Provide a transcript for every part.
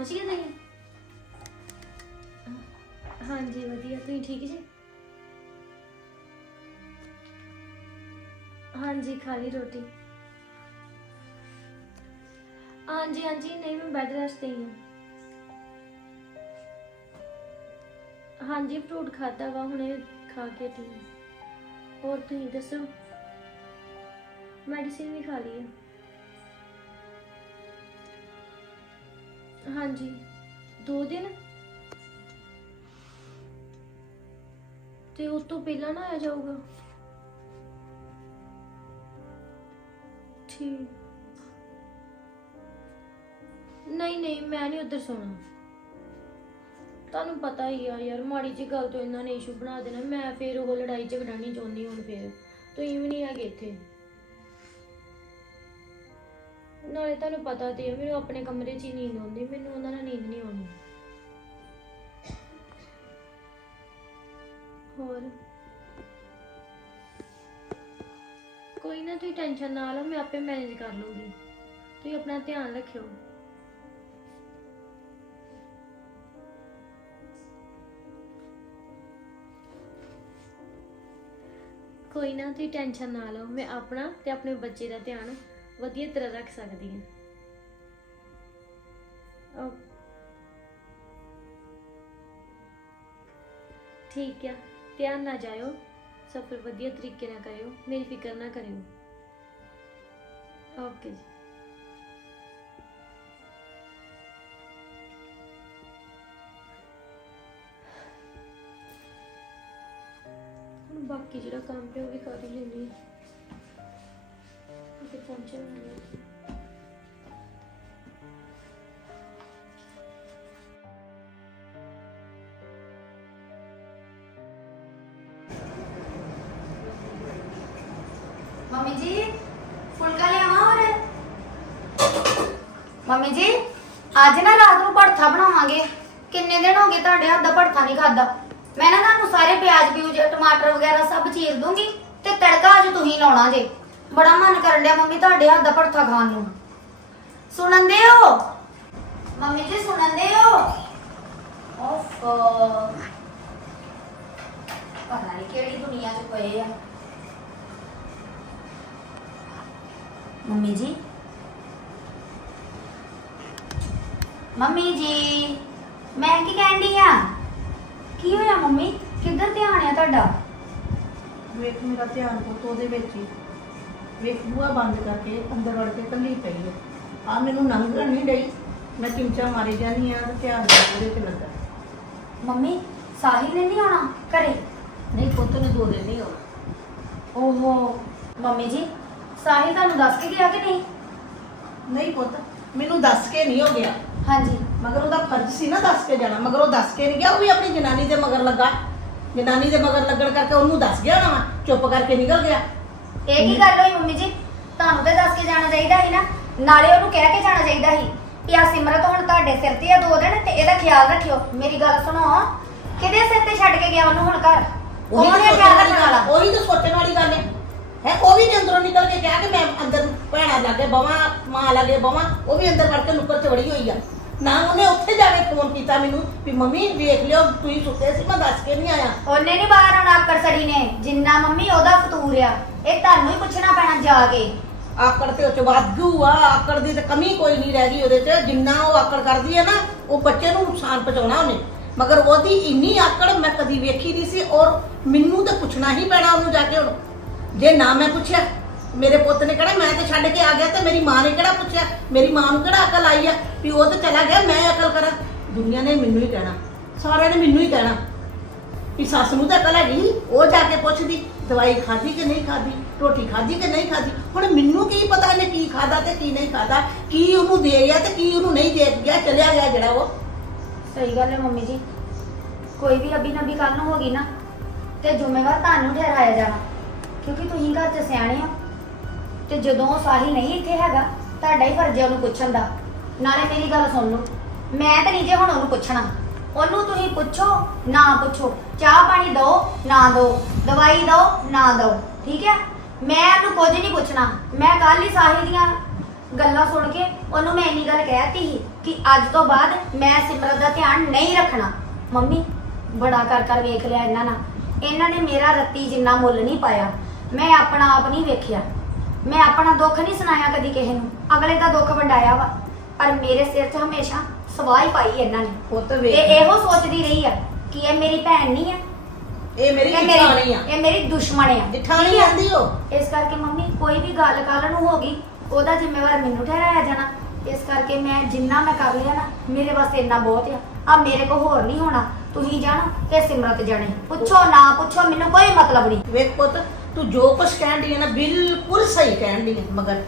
ਹਾਂਜੀ ਪਹੁੰਚ ਗਏ ਤੁਸੀਂ? ਹਾਂਜੀ, ਵਧੀਆ। ਤੁਸੀਂ ਠੀਕ ਜੀ? ਹਾਂਜੀ, ਖਾ ਲਈ ਰੋਟੀ। ਹਾਂਜੀ ਹਾਂਜੀ। ਨਹੀਂ, ਮੈਂ ਬੈੱਡ ਰੈਸਟ ਤੇ ਹੀ ਹਾਂ। ਹਾਂਜੀ ਫਰੂਟ ਖਾਦਾ ਵਾ, ਹੁਣੇ ਖਾ ਕੇ ਟੀ ਹੋਰ ਤੁਸੀਂ ਦੱਸੋ? ਮੈਡੀਸਿਨ ਵੀ ਖਾ ਲਈ ਹੈ ਹਾਂਜੀ। ਦੋ ਦਿਨ? ਤੇ ਉਸ ਤੋਂ ਪਹਿਲਾਂ ਨਾ ਆਇਆ ਜਾਊਗਾ। ਠੀਕ। ਨਹੀਂ ਨਹੀਂ, ਮੈਂ ਨਹੀਂ ਉੱਧਰ ਸੋਣਾ। ਤੁਹਾਨੂੰ ਪਤਾ ਹੀ ਆ ਯਾਰ, ਮਾੜੀ ਜਿਹੀ ਗੱਲ ਤੋਂ ਇਹਨਾਂ ਨੇ ਇਸ਼ੂ ਬਣਾ ਦੇਣਾ। ਮੈਂ ਫੇਰ ਉਹ ਲੜਾਈ ਝਗੜਾ ਨਹੀਂ ਚਾਹੁੰਦੀ ਹੁਣ ਫੇਰ। ਤੁਸੀਂ ਵੀ ਨਹੀਂ ਹੈਗੇ ਇੱਥੇ। ਨਾਲੇ ਤੁਹਾਨੂੰ ਪਤਾ ਤੇ ਹੈ, ਮੈਨੂੰ ਆਪਣੇ ਕਮਰੇ 'ਚ ਹੀ ਨੀਂਦ ਆਉਂਦੀ, ਮੈਨੂੰ ਉਹਨਾਂ ਨਾਲ ਨੀਂਦ ਨਹੀਂ ਆਉਂਦੀ। ਹੋਰ? ਕੋਈ ਨਾ ਤੁਸੀਂ ਟੈਨਸ਼ਨ ਨਾ ਲਓ, ਮੈਂ ਆਪੇ ਮੈਨੇਜ ਕਰ ਲੂੰਗੀ। ਤੁਸੀਂ ਆਪਣਾ ਧਿਆਨ ਰੱਖਿਓ। ਕੋਈ ਨਾ ਤੁਸੀਂ ਟੈਨਸ਼ਨ ਨਾ ਲਓ, ਮੈਂ ਆਪਣਾ ਤੇ ਆਪਣੇ ਬੱਚੇ ਦਾ ਧਿਆਨ ਵਧੀਆ ਤਰ੍ਹਾਂ ਰੱਖ ਸਕਦੀ ਹਾਂ। ਓ- ਠੀਕ ਆ, ਧਿਆਨ ਨਾਲ ਜਾਇਓ। ਸਫ਼ਰ ਵਧੀਆ ਤਰੀਕੇ ਨਾਲ ਕਰਿਓ, ਮੇਰੀ ਫਿਕਰ ਨਾ ਕਰਿਓ। ਓਕੇ ਜੀ। ਹੁਣ ਬਾਕੀ ਜਿਹੜਾ ਕੰਮ ਪਿਆ ਉਹ ਵੀ ਕਰ ਹੀ ਲੈਣੀ ਤੇ ਪਹੁੰਚਣ ਵਾਲੀ ਹਾਂ। ਮੰਮੀ ਜੀ, ਫੁਲਕਾ ਲਿਆਵਾਂ ਹੋਰ? ਮੰਮੀ ਜੀ, ਅੱਜ ਨਾ ਰਾਤ ਨੂੰ ਭੜਥਾ ਬਣਾਵਾਂਗੇ। ਕਿੰਨੇ ਦਿਨ ਹੋ ਗਏ ਤੁਹਾਡੇ ਹੱਥ ਦਾ ਭੜਥਾ ਨਹੀਂ ਖਾਦਾ ਮੈਂ ਨਾ ਤੁਹਾਨੂੰ ਸਾਰੇ ਪਿਆਜ਼ ਪਿਊਜ਼, ਟਮਾਟਰ ਵਗੈਰਾ ਸਭ ਚੀਰ ਦੂੰਗੀ ਤੇ ਤੜਕਾ ਅੱਜ ਤੁਸੀਂ ਲਾਉਣਾ ਜੇ। ਬੜਾ ਮਨ ਕਰਨ ਡਿਆ ਮੰਮੀ ਤੁਹਾਡੇ ਹੱਥ ਦਾ ਭੜਥਾ ਖਾਣ ਨੂੰ। ਸੁਣਨ ਦੇ ਹੋ? ਮੰਮੀ ਜੀ, ਸੁਣਨ ਦੇ ਹੋ? ਓਫ ਪਤਾ ਨਹੀਂ ਕਿਹੜੀ ਦੁਨੀਆ 'ਚ ਪਏ ਆ। ਮੰਮੀ ਜੀ। ਮੰਮੀ ਜੀ, ਮੈਂ ਕੀ ਕਹਿੰਦੀ ਆ? ਕੀ ਹੋਇਆ ਮੰਮੀ? ਕਿੱਧਰ ਧਿਆਨ ਆ ਤੁਹਾਡਾ? ਵੇਖ ਮੇਰਾ ਧਿਆਨ ਪੁੱਤ ਉਹਦੇ ਵਿੱਚ ਹੀ। ਵੇਖ ਬੂਆ ਬੰਦ ਕਰਕੇ ਅੰਦਰ ਵੜ ਕੇ ਕੱਲੀ ਪਈ ਹੈ। ਆ ਮੈਨੂੰ ਨੰਗਣ ਨਹੀਂ ਡਈ। ਮੈਂ ਚਿਮਚਾ ਮਾਰੀ ਜਾਨੀ ਆ ਤੇ ਧਿਆਨ ਉਹਦੇ ਤੇ ਲੱਗਾ। ਮੰਮੀ ਸਾਹਿਲ ਨੇ ਨਹੀਂ ਆਉਣਾ? ਘਰੇ? ਨਹੀਂ ਪੁੱਤ ਨੇ ਦੋ ਦਿਨ ਨਹੀਂ ਆਉਣਾ। ਓਹੋ ਮੰਮੀ ਜੀ ਸਾਹਿਲ ਤੁਹਾਨੂੰ ਦੱਸ ਕੇ ਗਿਆ ਕਿ ਨਹੀਂ? ਨਹੀਂ ਪੁੱਤ ਮੈਨੂੰ ਦੱਸ ਕੇ ਨਹੀਂ ਹੋ ਗਿਆ। ਹਾਂਜੀ। ਮਗਰ ਉਹਦਾ ਫਰਜ਼ ਸੀ ਨਾ ਦੱਸ ਕੇ ਜਾਣਾ। ਮਗਰ ਉਹ ਦੱਸ ਕੇ ਨਹੀਂ ਗਿਆ ਉਹ ਵੀ ਆਪਣੀ ਜਨਾਨੀ ਦੇ ਮਗਰ ਲੱਗਾ। ਜਨਾਨੀ ਦੇ ਮਗਰ ਲੱਗਣ ਕਰਕੇ ਉਹਨੂੰ ਦੱਸ ਗਿਆ ਨਾ ਚੁੱਪ ਕਰਕੇ ਨਿਕਲ ਗਿਆ। ਇਹ ਕੀ ਗੱਲ ਹੋਈ ਮੰਮੀ ਜੀ? ਤੁਹਾਨੂੰ ਤੇ ਦੱਸ ਕੇ ਜਾਣਾ ਚਾਹੀਦਾ ਸੀ ਨਾ। ਨਾਲੇ ਉਹਨੂੰ ਕਹਿ ਕੇ ਜਾਣਾ ਚਾਹੀਦਾ ਸੀ ਕਿ ਆ ਸਿਮਰਤ ਹੁਣ ਤੁਹਾਡੇ ਸਿਰ ਤੇ ਆ ਦੋ ਦਿਨ ਤੇ ਇਹਦਾ ਖਿਆਲ ਰੱਖਿਓ। ਮੇਰੀ ਗੱਲ ਸੁਣੋ। ਕਿਹਦੇ ਸਿਰ ਤੇ ਛੱਡ ਕੇ ਗਿਆ ਉਹਨੂੰ ਹੁਣ ਘਰ? ਉਹੀ ਕੌਣ ਤਾਂ ਹੈ ਸੋਚਣ ਖਿਆਲ ਵਾਲੀ ਰੱਖਣ ਗੱਲ ਵਾਲਾ ਉਹੀ ਤਾਂ ਸੋਚਣ ਵਾਲੀ ਗੱਲ ਹੈ। ਹੈ ਉਹ ਵੀ ਨੇ ਅੰਦਰੋਂ ਨਿਕਲ ਕੇ ਕਿਹਾ ਕਿ ਮੈਂ ਅੰਦਰ ਭੈਣਾ ਲੱਗੇ ਬਵਾਂ ਮਾਂ ਲੱਗੇ ਬਵਾਂ ਉਹ ਵੀ ਅੰਦਰ ਵੜ ਕੇ ਨੁੱਕਰ ਚ ਵੜੀ ਹੋਈ ਆ। ਨਾ ਉਹਨੇ ਉੱਥੇ ਜਾ ਕੇ ਫੋਨ ਕੀਤਾ ਮੈਨੂੰ ਵੀ ਮੰਮੀ ਵੇਖ ਲਿਓ ਤੁਸੀਂ ਸੁੱਤੇ ਸੀ ਮੈਂ ਦੱਸ ਕੇ ਨਹੀਂ ਆਇਆ। ਉਹਨੇ ਨਹੀਂ ਬਾਹਰ ਆਉਣਾ ਆਕੜ ਸੜੀ ਨੇ ਜਿੰਨਾ ਮੰਮੀ ਉਹਦਾ ਫਤੂਰ ਆ ਇਹ ਤੁਹਾਨੂੰ ਹੀ ਪੁੱਛਣਾ ਪੈਣਾ ਜਾ ਕੇ। ਆਕੜ ਤੇ ਉਹ ਚ ਵਾਧੂ ਆ ਆਕੜ ਦੀ ਤੇ ਕਮੀ ਕੋਈ ਨਹੀਂ ਰਹਿ ਗਈ ਉਹਦੇ ਚ ਜਿੰਨਾ ਉਹ ਆਕੜ ਕਰਦੀ ਹੈ ਨਾ ਉਹ ਬੱਚੇ ਨੂੰ ਨੁਕਸਾਨ ਪਹੁੰਚਾਉਣਾ ਉਹਨੇ। ਮਗਰ ਉਹਦੀ ਇੰਨੀ ਆਕੜ ਮੈਂ ਕਦੀ ਵੇਖੀ ਨਹੀਂ ਸੀ ਔਰ ਮੈਨੂੰ ਤਾਂ ਪੁੱਛਣਾ ਹੀ ਪੈਣਾ ਉਹਨੂੰ ਜਾ ਕੇ ਹੁਣ। ਜੇ ਨਾ ਮੈਂ ਪੁੱਛਿਆ ਮੇਰੇ ਪੁੱਤ ਨੇ ਕਿਹੜਾ ਮੈਂ ਤੇ ਛੱਡ ਕੇ ਆ ਗਿਆ ਤੇ ਮੇਰੀ ਮਾਂ ਨੇ ਕਿਹੜਾ ਪੁੱਛਿਆ? ਮੇਰੀ ਮਾਂ ਨੂੰ ਕਿਹੜਾ ਅਕਲ ਆਈ ਆ ਵੀ ਉਹ ਤਾਂ ਚਲਾ ਗਿਆ, ਮੈਂ ਅਕਲ ਕਰਾਂ? ਦੁਨੀਆ ਨੇ ਮੈਨੂੰ ਹੀ ਕਹਿਣਾ। ਸਾਰਿਆਂ ਨੇ ਮੈਨੂੰ ਹੀ ਕਹਿਣਾ ਵੀ ਸੱਸ ਨੂੰ ਤਾਂ ਅਕਲ ਹੈਗੀ ਉਹ ਜਾ ਕੇ ਪੁੱਛਦੀ, ਦਵਾਈ ਖਾਧੀ ਕਿ ਨਹੀਂ ਖਾਧੀ, ਰੋਟੀ ਖਾਧੀ ਕਿ ਨਹੀਂ ਖਾਧੀ? ਹੁਣ ਮੈਨੂੰ ਕੀ ਪਤਾ ਇਹਨੇ ਕੀ ਖਾਦਾ ਤੇ ਕੀ ਨਹੀਂ ਖਾਦਾ ਕੀ ਉਹਨੂੰ ਦੇ ਗਿਆ ਤੇ ਕੀ ਉਹਨੂੰ ਨਹੀਂ ਦੇ ਗਿਆ, ਚਲਿਆ ਗਿਆ ਜਿਹੜਾ ਉਹ। ਸਹੀ ਗੱਲ ਹੈ ਮੰਮੀ ਜੀ। ਕੋਈ ਵੀ ਅਭੀ ਨਬੀ ਕੱਲ ਨੂੰ ਹੋਗੀ ਨਾ, ਤੇ ਜ਼ਿੰਮੇਵਾਰ ਤੁਹਾਨੂੰ ਠਹਿਰਾਇਆ ਜਾਣਾ। ਕਿਉਂਕਿ ਤੁਸੀਂ ਘਰ 'ਚ ਸਿਆਣੇ ਹੋ। ਤੇ ਜਦੋਂ ਉਹ ਸਾਹਿਲ ਨਹੀਂ ਇੱਥੇ ਹੈਗਾ, ਤੁਹਾਡਾ ਹੀ ਫਰਜ਼ ਹੈ ਉਹਨੂੰ ਪੁੱਛਣ ਦਾ। ਨਾਲੇ ਮੇਰੀ ਗੱਲ ਸੁਣ ਲਓ, ਮੈਂ ਤਾਂ ਨਹੀਂ ਜੇ ਹੁਣ ਉਹਨੂੰ ਪੁੱਛਣਾ। ਉਹਨੂੰ ਤੁਸੀਂ ਪੁੱਛੋ, ਨਾ ਪੁੱਛੋ। ਚਾਹ ਪਾਣੀ ਦਿਓ, ਨਾ ਦਿਓ। ਦਵਾਈ ਦਿਓ, ਨਾ ਦਿਓ। ਠੀਕ ਹੈ? ਮੈਂ ਉਹਨੂੰ ਕੁਝ ਨਹੀਂ ਪੁੱਛਣਾ। ਮੈਂ ਕੱਲ ਹੀ ਸਾਹਿਲ ਦੀਆਂ ਗੱਲਾਂ ਸੁਣ ਕੇ ਉਹਨੂੰ ਮੈਂ ਇੰਨੀ ਗੱਲ ਕਹਿਤੀ ਸੀ ਕਿ ਅੱਜ ਤੋਂ ਬਾਅਦ ਮੈਂ ਸਿਮਰਤ ਦਾ ਧਿਆਨ ਨਹੀਂ ਰੱਖਣਾ। ਮੰਮੀ, ਬੜਾ ਕਰ ਕਰ ਵੇਖ ਲਿਆ ਇਹਨਾਂ ਨਾਲ। ਇਹਨਾਂ ਨੇ ਮੇਰਾ ਰੱਤੀ ਜਿੰਨਾ ਮੁੱਲ ਨਹੀਂ ਪਾਇਆ। ਮੈਂ ਆਪਣਾ ਆਪ ਨਹੀਂ ਵੇਖਿਆ। ਮੈਂ ਆਪਣਾ ਦੁੱਖ ਨਹੀਂ ਸੁਣਾਇਆ ਕਦੀ ਕਿਸੇ ਨੂੰ। ਅਗਲੇ ਦਾ ਦੁੱਖ ਵੰਡਾਇਆ ਵਾ। ਪਰ ਮੇਰੇ ਸਿਰ 'ਚ ਹਮੇਸ਼ਾ ਸਵਾਹ ਹੀ ਪਾਈ ਇਹਨਾਂ ਨੇ। ਪੁੱਤ ਵੇਖ। ਇਹੋ ਸੋਚਦੀ ਰਹੀ ਆ ਕਿ ਇਹ ਮੇਰੀ ਭੈਣ ਨਹੀਂ ਆ। ਇਹ ਮੇਰੀ ਇਹ ਜਠਾਣੀ ਮੇਰੀ ਆ। ਇਹ ਮੇਰੀ ਦੁਸ਼ਮਣ ਆ। ਜਠਾਣੀ ਆਂਦੀ ਉਹ। ਇਸ ਕਰਕੇ ਮੰਮੀ ਕੋਈ ਵੀ ਗੱਲ ਕੱਲ ਨੂੰ ਹੋ ਗਈ ਉਹਦਾ ਜ਼ਿੰਮੇਵਾਰ ਮੈਨੂੰ ਠਹਿਰਾਇਆ ਜਾਣਾ। ਇਸ ਕਰਕੇ ਮੈਂ ਜਿੰਨਾ ਮੈਂ ਕਰ ਲਿਆ ਨਾ ਮੇਰੇ ਵਾਸਤੇ ਇੰਨਾ ਬਹੁਤ ਆ। ਆ ਮੇਰੇ ਕੋ ਹੋਰ ਨਹੀਂ ਹੋਣਾ। ਤੁਸੀਂ ਜਾਣੋ ਤੇ ਸਿਮਰਤ ਜਾਣੇ। ਪੁੱਛੋ ਨਾ ਪੁੱਛੋ ਮੈਨੂੰ ਕੋਈ ਮਤਲਬ ਨਹੀਂ। ਵੇਖ ਪੁੱਤ ਤੂੰ ਜੋ ਕੁਛ ਕਹਿਣ ਦੀ ਹੈ ਨਾ, ਬਿਲਕੁਲ ਸਹੀ ਕਹਿਣ ਦੀ ਮਗਰ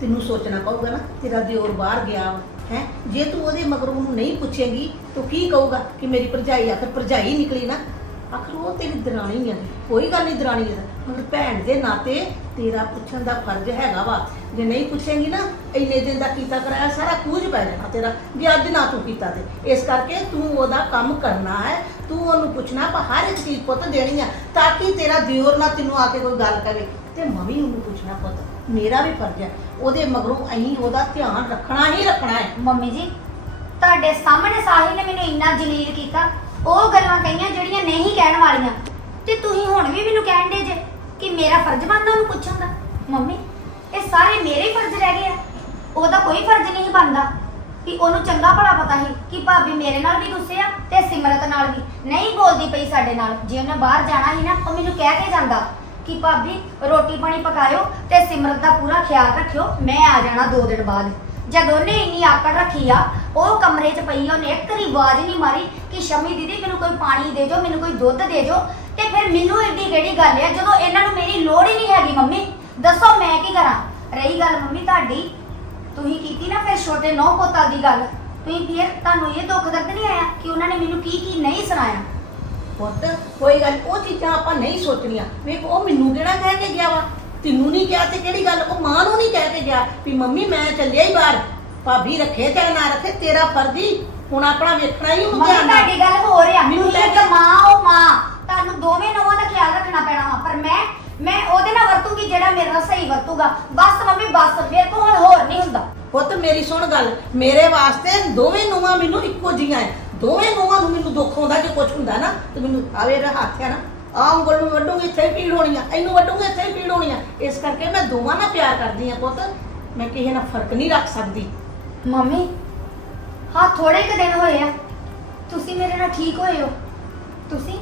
ਤੈਨੂੰ ਸੋਚਣਾ ਪਊਗਾ ਨਾ ਤੇਰਾ ਦਿਓਰ ਬਾਹਰ ਗਿਆ ਹੈ? ਜੇ ਤੂੰ ਉਹਦੇ ਮਗਰ ਉਹਨੂੰ ਨਹੀਂ ਪੁੱਛੇਗੀ, ਤੂੰ ਕੀ ਕਹੂਗਾ ਕਿ ਮੇਰੀ ਭਰਜਾਈ ਆਖਰ ਭਰਜਾਈ ਨਿਕਲੀ ਨਾ। ਆਖਰ ਉਹ ਤੇਰੀ ਦਰਾਣੀ ਹੈ ਕੋਈ ਗੱਲ ਨਹੀਂ ਦਰਾਣੀ ਹੈ ਮਗਰ ਭੈਣ ਦੇ ਨਾਤੇ ਤੇਰਾ ਪੁੱਛਣ ਦਾ ਫਰਜ਼ ਹੈਗਾ ਵਾ। ਜੇ ਨਹੀਂ ਪੁੱਛੇਂਗੀ ਨਾ, ਇੰਨੇ ਦਿਨ ਦਾ ਕੀਤਾ ਕਰਾਇਆ ਸਾਰਾ ਕੂਝ ਪੈ ਜਾਣਾ ਤੇਰਾ। ਜੇ ਅੱਜ ਨਾ ਤੂੰ ਕੀਤਾ ਤੇ। ਇਸ ਕਰਕੇ ਤੂੰ ਉਹਦਾ ਕੰਮ ਕਰਨਾ ਹੈ। ਤੂੰ ਉਹਨੂੰ ਪੁੱਛਣਾ ਪਰ ਹਰ ਇੱਕ ਚੀਜ਼ ਪੁੱਤ ਦੇਣੀ ਆ, ਤਾਂ ਕਿ ਤੇਰਾ ਦਿਓਰ ਨਾ ਤੈਨੂੰ ਆ ਕੇ ਕੋਈ ਗੱਲ ਕਰੇ ਤੇ ਮੈਂ ਉਹਨੂੰ ਪੁੱਛਣਾ ਪੁੱਤ, ਮੇਰਾ ਵੀ ਫਰਜ਼ ਹੈ। ਉਹਦੇ ਮਗਰੋਂ ਅਸੀਂ ਉਹਦਾ ਧਿਆਨ ਰੱਖਣਾ ਹੀ ਰੱਖਣਾ ਹੈ। ਮੰਮੀ ਜੀ, ਤੁਹਾਡੇ ਸਾਹਮਣੇ ਸਾਹਿਲ ਨੇ ਮੈਨੂੰ ਇੰਨਾ ਜਲੀਲ ਕੀਤਾ। ਉਹ ਗੱਲਾਂ ਕਹੀਆਂ ਜਿਹੜੀਆਂ ਨਹੀਂ ਕਹਿਣ ਵਾਲੀਆਂ। ਤੇ ਤੁਸੀਂ ਹੁਣ ਵੀ ਮੈਨੂੰ ਕਹਿਣ ਦੇ ਜੇ ਕਿ ਮੇਰਾ ਫਰਜ਼ ਬਣਦਾ ਉਹਨੂੰ ਪੁੱਛਣ ਦਾ? ਮੰਮੀ, ਇਹ ਸਾਰੇ ਮੇਰੇ ਫਰਜ਼ ਰਹਿ ਗਏ ਆ। ਉਹਦਾ ਕੋਈ ਫਰਜ਼ ਨਹੀਂ ਬਣਦਾ ਕਿ ਉਹਨੂੰ ਚੰਗਾ ਭਲਾ ਪਤਾ ਸੀ ਕਿ ਭਾਬੀ ਮੇਰੇ ਨਾਲ ਵੀ ਗੁੱਸੇ ਆ ਤੇ ਸਿਮਰਤ ਨਾਲ ਵੀ। ਨਹੀਂ ਬੋਲਦੀ ਪਈ ਸਾਡੇ ਨਾਲ। ਜੇ ਉਹਨੇ ਬਾਹਰ ਜਾਣਾ ਸੀ ਨਾ, ਉਹ ਮੈਨੂੰ ਕਹਿ ਕੇ ਜਾਂਦਾ ਕਿ ਭਾਬੀ, ਰੋਟੀ ਪਾਣੀ ਪਕਾਇਓ ਤੇ ਸਿਮਰਤ ਦਾ ਪੂਰਾ ਖਿਆਲ ਰੱਖਿਓ, ਮੈਂ ਆ ਜਾਣਾ 2 ਦਿਨ ਬਾਅਦ। ਜਦ ਉਹਨੇ ਇੰਨੀ ਆਕੜ ਰੱਖੀ ਆ, ਉਹ ਕਮਰੇ 'ਚ ਪਈ ਉਹਨੇ ਇੱਕ ਵਾਰੀ ਆਵਾਜ਼ ਨਹੀਂ ਮਾਰੀ ਕਿ ਸ਼ਮੀ ਦੀਦੀ ਮੈਨੂੰ ਕੋਈ ਪਾਣੀ ਦੇ ਦਿਓ, ਮੈਨੂੰ ਕੋਈ ਦੁੱਧ ਦੇ ਦਿਓ। ਤੇ ਫਿਰ ਮੈਨੂੰ ਏਡੀ ਕਿਹੜੀ ਗੱਲ ਆ? ਜਦੋਂ ਇਹਨਾਂ ਨੂੰ ਮੇਰੀ ਲੋੜ ਹੀ ਨਹੀਂ ਹੈਗੀ ਮੰਮੀ, ਦੱਸੋ ਮੈਂ ਕੀ ਕਰਾਂ? ਰਹੀ ਗੱਲ ਮੰਮੀ ਤੁਹਾਡੀ, ਤੁਸੀਂ ਕੀਤੀ ਨਾ ਫਿਰ ਛੋਟੇ ਨੌ ਪੋਤਾ ਦੀ ਗੱਲ। ਤੁਸੀਂ ਫਿਰ ਤੁਹਾਨੂੰ ਇਹ ਦੁੱਖ ਦਰਦ ਨਹੀਂ ਆਇਆ ਕਿ ਉਹਨਾਂ ਨੇ ਮੈਨੂੰ ਕੀ ਕੀ ਨਹੀਂ ਸੁਣਾਇਆ? ਪੁੱਤ, ਕੋਈ ਗੱਲ ਉਹ ਚੀਜ਼ਾਂ ਆਪਾਂ ਨਹੀਂ ਸੋਚਣੀਆਂ। ਵੇਖ, ਉਹ ਮੈਨੂੰ ਕਿਹੜਾ ਕਹਿ ਕੇ ਗਿਆ ਵਾ? ਤੈਨੂੰ ਨਹੀਂ ਕਿਹਾ ਤੇ ਕਿਹੜੀ ਗੱਲ? ਉਹ ਮਾਂ ਨੂੰ ਨਹੀਂ ਕਹਿ ਕੇ ਗਿਆ ਵੀ ਮੰਮੀ ਮੈਂ ਚੱਲਿਆ ਹੀ ਬਾਹਰ। ਭਾਬੀ ਰੱਖੇ ਚਾਹੇ ਨਾ ਰੱਖੇ ਤੇਰਾ ਫਰਜ਼ ਹੁਣ ਆਪਣਾ ਵੇਖਣਾ ਹੀ ਉਹਨੂੰ ਮੰਮੀ ਤੁਹਾਡੀ ਗੱਲ ਹੋ ਰਿਹਾ ਮੈਨੂੰ ਲੈ ਇੱਕ ਮਾਂ ਉਹ ਮਾਂ। ਤੁਹਾਨੂੰ ਦੋਵੇਂ ਨੌਵਾਂ ਦਾ ਖਿਆਲ ਰੱਖਣਾ ਪੈਣਾ ਵਾ। ਪਰ ਮੈਂ ਮੈਂ ਉਹਦੇ ਨਾਲ ਵਰਤੂਗੀ ਜਿਹੜਾ ਮੇਰੇ ਨਾਲ ਸਹੀ ਵਰਤੂਗਾ। ਬਸ ਮੰਮੀ ਬਸ। ਮੇਰੇ ਕੋਲ ਹੁਣ ਹੋਰ ਨਹੀਂ ਹੁੰਦਾ। ਪੁੱਤ ਮੇਰੀ ਸੁਣ ਗੱਲ। ਮੇਰੇ ਵਾਸਤੇ ਦੋਵੇਂ ਨੂੰਹਾਂ ਮੈਨੂੰ ਇੱਕੋ ਜੀਆਂ ਐ। ਦੋਵੇਂ ਨੂੰਹਾਂ ਨੂੰ ਮੈਨੂੰ ਦੁੱਖ ਹੁੰਦਾ ਜੇ ਕੁਝ ਹੁੰਦਾ ਨਾ ਤੇ ਮੈਨੂੰ ਆਵੇ ਹੱਥ ਹੈ ਨਾ। ਆਹ ਉਂਗਲ ਨੂੰ ਵੱਡੂਗੀ ਇੱਥੇ ਹੀ ਪੀੜ ਹੋਣੀ ਆ, ਇਹਨੂੰ ਵੱਡੂਗੀ ਇੱਥੇ ਹੀ ਪੀੜ ਹੋਣੀ ਆ। ਇਸ ਕਰਕੇ ਮੈਂ ਦੋਵਾਂ ਨਾਲ ਪਿਆਰ ਕਰਦੀ ਆ ਪੁੱਤ। ਮੈਂ ਕਿਸੇ ਨਾਲ ਫ਼ਰਕ ਨਹੀਂ ਰੱਖ ਸਕਦੀ। ਮੰਮੀ ਹਾਂ ਥੋੜੇ ਕੁ ਦਿਨ ਹੋਏ ਆ। ਤੁਸੀਂ ਮੇਰੇ ਨਾਲ ਠੀਕ ਹੋਏ ਹੋ। ਤੁਸੀਂ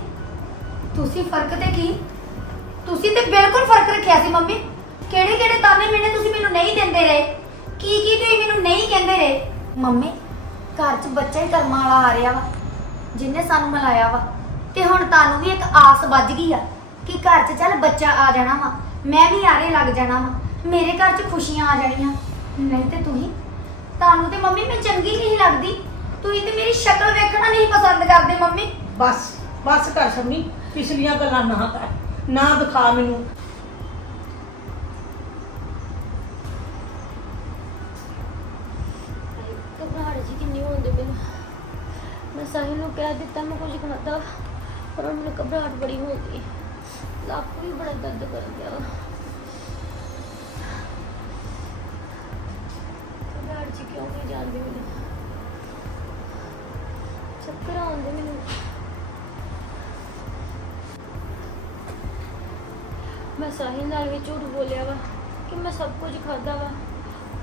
ਤੁਸੀਂ ਫ਼ਰਕ ਤੇ ਕੀ? ਤੁਸੀਂ ਤੇ ਬਿਲਕੁਲ ਫ਼ਰਕ ਰੱਖਿਆ ਸੀ ਮੰਮੀ। ਕਿਹੜੇ ਕਿਹੜੇ ਤਾਨੇ ਮਿਹਣੇ ਤੁਸੀਂ ਮੈਨੂੰ ਨਹੀਂ ਦਿੰਦੇ ਰਹੇ? ਕੀ ਕੀ ਤੁਸੀਂ ਮੈਨੂੰ ਨਹੀਂ ਕਹਿੰਦੇ ਰਹੇ? ਮੰਮੀ, ਘਰ 'ਚ ਬੱਚਾ ਹੀ ਕਰਮਾਂ ਵਾਲਾ ਆ ਰਿਹਾ ਵਾ। ਜਿੰਨੇ ਸਾਨੂੰ ਮਿਲਾਇਆ ਵਾ। ਤੇ ਹੁਣ ਤੁਹਾਨੂੰ ਵੀ ਇੱਕ ਆਸ ਵੱਜ ਗਈ ਆ ਕਿ ਘਰ 'ਚ ਚੱਲ ਬੱਚਾ ਆ ਜਾਣਾ ਵਾ ਮੈਂ ਵੀ ਆਰੇ ਲੱਗ ਜਾਣਾ ਵਾ ਮੇਰੇ ਘਰ 'ਚ ਖੁਸ਼ੀਆਂ ਆ ਜਾਣੀਆਂ। ਨਹੀਂ ਤੇ ਤੁਸੀਂ ਤੁਹਾਨੂੰ ਤੇ ਮੰਮੀ ਮੈਂ ਚੰਗੀ ਨਹੀਂ ਲੱਗਦੀ। ਤੁਸੀਂ ਤੇ ਮੇਰੀ ਸ਼ਕਲ ਵੇਖਣਾ ਨਹੀਂ ਪਸੰਦ ਕਰਦੇ ਮੰਮੀ। ਬਸ ਬਸ ਕਰ ਸ਼ਮੀ ਪਿਛਲੀਆਂ ਗੱਲਾਂ ਨਾ ਕਰ ਨਾ ਦਿਖਾ ਮੈਨੂੰ। ਘਬਰਾਹਟ ਜੀ ਕਿੰਨੀ ਹੁੰਦੀ ਮੈਨੂੰ। ਮੈਂ ਸਾਹਿਲ ਨੂੰ ਕਹਿ ਦਿੱਤਾ ਮੈਂ ਕੁਝ ਖਾਦਾ ਪਰ ਮੈਨੂੰ ਘਬਰਾਹਟ ਬੜੀ ਹੋ ਗਈ। ਲੱਕ ਵੀ ਬੜਾ ਦਰਦ ਕਰ ਗਿਆ। ਘਬਰਾਹਟ ਜੀ ਕਿਉਂ ਨਹੀਂ ਜਾਂਦੀ ਮੈਨੂੰ? ਚੱਕਰ ਆਉਂਦੇ ਮੈਨੂੰ। ਮੈਂ ਸਾਹਿਲ ਨਾਲ ਵੀ ਝੂਠ ਬੋਲਿਆ ਵਾ ਕਿ ਮੈਂ ਸਭ ਕੁਝ ਖਾਦਾ ਵਾ।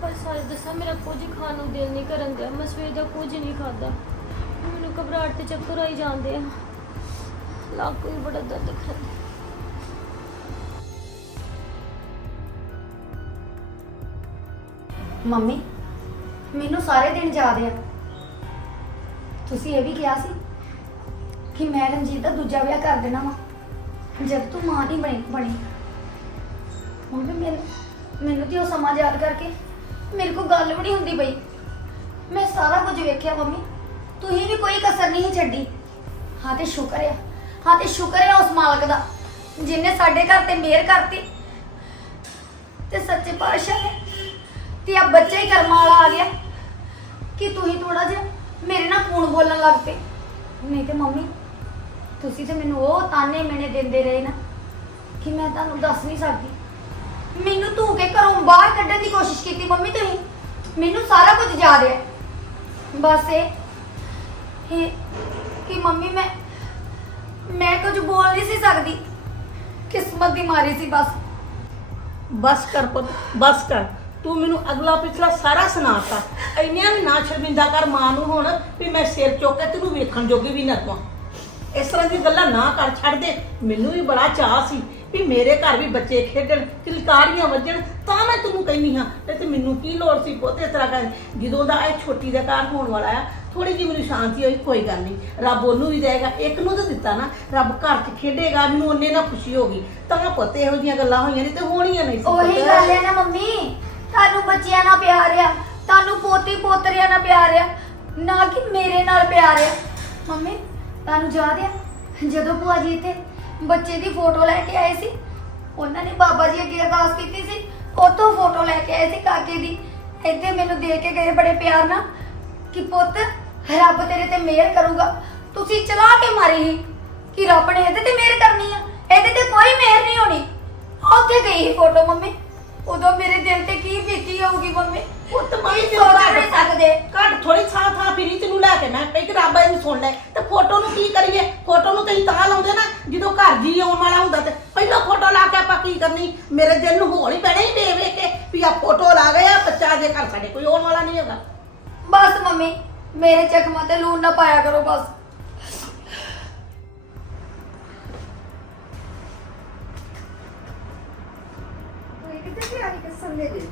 ਪਰ ਸੱਚ ਦੱਸਾਂ ਮੇਰਾ ਕੁਝ ਖਾਣ ਨੂੰ ਦਿਲ ਨਹੀਂ ਕਰਨ ਦਿਆ। ਮੈਂ ਸਵੇਰ ਦਾ ਕੁਝ ਨਹੀਂ ਖਾਦਾ ਮੈਨੂੰ ਘਬਰਾਹਟ ਤੇ ਚੱਕਰ ਆਈ ਜਾਂਦੇ ਆ। ਲੱਕ ਵੀ ਬੜਾ ਦਰਦ ਕਰਦਾ। ਮੰਮੀ, ਮੈਨੂੰ ਸਾਰੇ ਦਿਨ ਯਾਦ ਆ। ਤੁਸੀਂ ਇਹ ਵੀ ਕਿਹਾ ਸੀ ਕਿ ਮੈਂ ਰਣਜੀਤ ਦਾ ਦੂਜਾ ਵਿਆਹ ਕਰ ਦੇਣਾ ਵਾ। ਜਦ ਤੂੰ ਮਾਂ ਨਹੀਂ ਬਣੀ ਬਣੀ। ਮੰਮੀ ਮੈਨੂੰ ਮੈਨੂੰ ਤੇ ਉਹ ਸਮਾਂ ਯਾਦ ਕਰਕੇ ਮੇਰੇ ਕੋਲ ਗੱਲ ਵੀ ਨਹੀਂ ਹੁੰਦੀ ਪਈ। ਮੈਂ ਸਾਰਾ ਕੁਝ ਵੇਖਿਆ ਮੰਮੀ। ਤੁਸੀਂ ਵੀ ਕੋਈ ਕਸਰ ਨਹੀਂ ਸੀ ਛੱਡੀ। ਹਾਂ, ਤੇ ਸ਼ੁਕਰ ਆ। ਹਾਂ, ਤੇ ਸ਼ੁਕਰ ਹੈ ਉਸ ਮਾਲਕ ਦਾ ਜਿਨੇ ਸਾਡੇ ਘਰ ਤੇ ਮਿਹਰ ਕਰਤੀ। ਤੇ ਸੱਚੇ ਪਾਤਸ਼ਾਹ ਨੇ, ਤੇ ਆ ਬੱਚਾ ਹੀ ਕਰਮਾਂ ਵਾਲਾ ਆ ਗਿਆ। ਕਿ ਤੁਸੀਂ ਥੋੜਾ ਜਿਹਾ ਮੇਰੇ ਨਾਲ ਫੋਨ ਬੋਲਣ ਲੱਗ ਪਏ। ਨਹੀਂ ਤੇ ਮੰਮੀ, ਤੁਸੀਂ ਤੇ ਮੈਨੂੰ ਉਹ ਤਾਨੇ ਮੈਨੇ ਦਿੰਦੇ ਰਹੇ ਨਾ, ਕਿ ਮੈਂ ਤੁਹਾਨੂੰ ਦੱਸ ਨਹੀਂ ਸਕਦੀ। ਮੈਨੂੰ ਧੂ ਕੇ ਘਰੋਂ ਬਾਹਰ ਕੱਢਣ ਦੀ ਕੋਸ਼ਿਸ਼ ਕੀਤੀ, ਮੰਮੀ ਤੁਸੀਂ। ਮੈਨੂੰ ਸਾਰਾ ਕੁਝ ਯਾਦ ਹੈ। ਬਸ ਇਹ ਕਿ ਮੰਮੀ, ਮੈਂ ਮੈਂ ਕੁਝ ਬੋਲ ਨਹੀਂ ਸੀ ਸਕਦੀ। ਕਿਸਮਤ ਦੀ ਮਾਰੀ ਸੀ ਬਸ। ਬਸ ਕਰ ਪੁੱਤ, ਬਸ ਕਰ। ਤੂੰ ਮੈਨੂੰ ਅਗਲਾ ਪਿਛਲਾ ਸਾਰਾ ਸੁਣਾਤਾ। ਇੰਨੀਆਂ ਵੀ ਨਾ ਸ਼ਰਮਿੰਦਾ ਕਰ ਮਾਂ ਨੂੰ ਹੁਣ, ਵੀ ਮੈਂ ਸਿਰ ਚੁੱਕ ਕੇ ਤੈਨੂੰ ਵੇਖਣ ਜੋਗੀ ਵੀ ਨਾ ਰਵਾਂ ਇਸ ਤਰ੍ਹਾਂ ਦੀ ਗੱਲਾਂ ਨਾ ਕਰ, ਛੱਡ ਦੇ। ਮੈਨੂੰ ਵੀ ਬੜਾ ਚਾਹ ਸੀ ਵੀ ਮੇਰੇ ਘਰ ਵੀ ਬੱਚੇ ਖੇਡਣ ਕਿਲਕਾਰੀਆਂ ਵੱਜਣ, ਤਾਂ ਮੈਂ ਤੈਨੂੰ ਕਹਿੰਦੀ ਹਾਂ। ਤੇ ਤੇ ਮੈਨੂੰ ਕੀ ਲੋੜ ਸੀ ਬਹੁਤ ਇਸ ਤਰ੍ਹਾਂ ਕਰ ਜਦੋਂ ਦਾ ਇਹ ਛੋਟੀ ਦਾ ਘਰ ਹੋਣ ਵਾਲਾ ਆ ਥੋੜੀ ਜਿਹੀ ਮੈਨੂੰ ਸ਼ਾਂਤੀ ਹੋਈ, ਕੋਈ ਗੱਲ ਨਹੀਂ। ਰੱਬ ਉਹਨੂੰ ਵੀ ਦੇਗਾ ਇੱਕ ਨੂੰ ਤਾਂ ਦਿੱਤਾ ਨਾ, ਰੱਬ ਘਰ 'ਚ ਖੇਡੇਗਾ, ਮੈਨੂੰ ਉਹਨੇ ਨਾਲ ਖੁਸ਼ੀ ਹੋਗੀ ਤਾਂ ਪੁੱਤ ਇਹੋ ਜਿਹੀਆਂ ਗੱਲਾਂ ਹੋਈਆਂ ਨਹੀਂ ਤੇ ਹੋਣੀਆਂ ਨਹੀਂ ਸੀ ਉਹੀ ਪੁੱਤ। ਗੱਲ ਹੈ ਨਾ ਮੰਮੀ, ਤੁਹਾਨੂੰ ਬੱਚਿਆਂ ਨਾਲ ਪਿਆਰ ਆ, ਤੁਹਾਨੂੰ ਪੋਤੀ ਪੋਤਰਿਆਂ ਨਾਲ ਪਿਆਰ ਆ, ਨਾ ਕਿ ਮੇਰੇ ਨਾਲ ਪਿਆਰ ਆ। ਮੰਮੀ, ਤੁਹਾਨੂੰ ਯਾਦ ਆ, ਜਦੋਂ ਭੂਆ ਜੀ ਇੱਥੇ ਬੱਚੇ ਦੀ ਫੋਟੋ ਲੈ ਕੇ ਆਏ ਸੀ, ਉਹਨਾਂ ਨੇ ਬਾਬਾ ਜੀ ਅੱਗੇ ਅਰਦਾਸ ਕੀਤੀ ਸੀ ਉਤੋਂ ਫੋਟੋ ਲੈ ਕੇ ਆਏ ਸੀ ਕਾਕੇ ਦੀ। ਇੱਥੇ ਮੈਨੂੰ ਦੇ ਕੇ ਗਏ ਬੜੇ ਪਿਆਰ ਨਾਲ ਕਿ ਪੁੱਤ ਰੱਬ ਤੇਰੇ ਤੇ ਮਿਹਰ ਕਰੂਗਾ। ਤੁਸੀਂ ਚਲਾ ਕੇ ਮਾਰੀ ਸੀ ਕਿ ਰੱਬ ਨੇ ਇਹਦੇ ਤੇ ਮਿਹਰ ਕਰਨੀ ਆ। ਇਹਦੇ ਤੇ ਕੋਈ ਮਿਹਰ ਨਹੀਂ ਹੋਣੀ। ਉੱਥੇ ਗਈ ਸੀ ਫੋਟੋ ਮੰਮੀ। ਉਦੋਂ ਮੇਰੇ ਦਿਲ ਤੇ ਕੀ ਬੀਤੀ ਹੋਊਗੀ ਮੰਮੀ? ਪੁੱਤ ਮੈਂ ਤੁਸੀਂ ਸੋਚ ਨਹੀਂ ਸਕਦੇ। ਘੱਟ ਥੋੜੀ ਥਾਂ ਥਾਂ ਫਿਰੀ ਤੈਨੂੰ ਲੈ ਕੇ ਮੈਂ ਕਈ ਰੱਬ ਇਹਨੂੰ ਸੁਣ ਲੈ। ਤੇ ਫੋਟੋ ਨੂੰ ਕੀ ਕਰੀਏ? ਫੋਟੋ ਨੂੰ ਤੈਨੂੰ ਤਾਂ ਲਾਉਂਦੇ ਨਾ ਜਦੋਂ ਘਰ ਜੀ ਆਉਣ ਵਾਲਾ ਹੁੰਦਾ ਤੇ ਪਹਿਲਾਂ ਫੋਟੋ ਲਾ ਕੇ ਆਪਾਂ ਕੀ ਕਰਨੀ? ਮੇਰੇ ਦਿਲ ਨੂੰ ਹੋਲ ਹੀ ਪੈਣਾ ਹੀ ਵੇਖ ਵੇਖ ਕੇ ਵੀ ਆ ਫੋਟੋ ਲਾ ਗਏ ਆ ਬੱਚਾ ਜੇ ਘਰ ਸਾਡੇ ਕੋਈ ਆਉਣ ਵਾਲਾ ਨਹੀਂ ਹੈਗਾ। ਬਸ ਮੰਮੀ ਮੇਰੇ ਜ਼ਖਮਾਂ ਤੇ ਲੂਣ ਨਾ ਪਾਇਆ ਕਰੋ ਬਸ। ਕੋਈ ਕਿਤੇ ਤਿਆਰੀ ਕਿਸਮ ਦੇ ਜੀ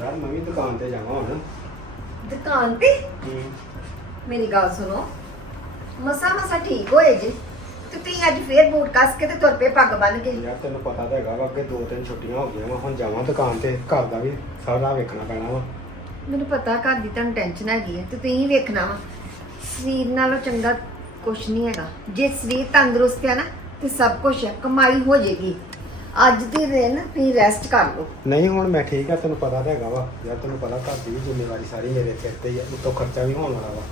ਯਾਰ ਮੈਂ ਵੀ ਦੁਕਾਨ ਤੇ ਜਾਵਾਂ ਹੁਣ। ਦੁਕਾਨ ਤੇ? ਹੂੰ। ਮੇਰੀ ਗੱਲ ਸੁਣੋ। ਮਸਾ ਮਸਾ ਠੀਕ ਹੋਏ ਜੀ ਤੇ ਤੁਸੀਂ ਅੱਜ ਫੇਰ ਬੂਟ ਕੱਸ ਕੇ ਤੇ ਤੁਰ ਪਏ ਪੱਗ ਬੰਨ ਕੇ। ਯਾਰ ਤੈਨੂੰ ਪਤਾ ਤਾਂ ਹੈਗਾ ਵਾ ਅੱਗੇ ਦੋ ਤਿੰਨ ਛੁੱਟੀਆਂ ਹੋ ਗਈਆਂ ਵਾ ਹੁਣ ਜਾਵਾਂ ਦੁਕਾਨ ਤੇ। ਘਰ ਦਾ ਵੀ ਸਾਰਾ ਵੇਖਣਾ ਪੈਣਾ ਵਾ। ਮੈਨੂੰ ਪਤਾ ਘਰ ਦੀ ਤੁਹਾਨੂੰ ਟੈਨਸ਼ਨ ਹੈਗੀ ਹੈ ਤੇ ਤੁਸੀਂ ਵੇਖਣਾ ਵਾ। ਸਰੀਰ ਨਾਲੋਂ ਚੰਗਾ ਕੁਛ ਨਹੀਂ ਹੈਗਾ। ਜੇ ਸਰੀਰ ਤੰਦਰੁਸਤ ਹੈ ਨਾ ਤੇ ਸਭ ਕੁਝ ਹੈ ਕਮਾਈ ਹੋ ਜਾਏਗੀ। ਅੱਜ ਦੀ ਦਿਨ ਤੁਸੀਂ ਰੈਸਟ ਕਰ ਲਓ। ਨਹੀਂ ਹੁਣ ਮੈਂ ਠੀਕ ਆ ਤੈਨੂੰ ਪਤਾ ਤਾਂ ਹੈਗਾ ਵਾ। ਯਾਰ ਤੈਨੂੰ ਪਤਾ ਘਰ ਦੀ ਵੀ ਜ਼ਿੰਮੇਵਾਰੀ ਸਾਰੀ ਮੇਰੇ ਸਿਰ ਤੇ ਹੀ ਆ ਉੱਤੋਂ ਖਰਚਾ ਵੀ ਹੋਣ ਵਾਲਾ ਵਾ।